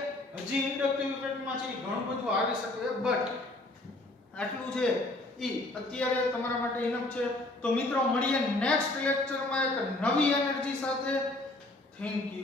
હજી ઇન્ડક્ટિવ ઇફેક્ટમાં છે ઘણું બધું આવી શકે, બટ આટલું છે ઈ અત્યારે તમારા માટે ઇનફ છે. તો મિત્રો મળીએ નેક્સ્ટ લેક્ચરમાં એક નવી એનર્જી સાથે. Thank you.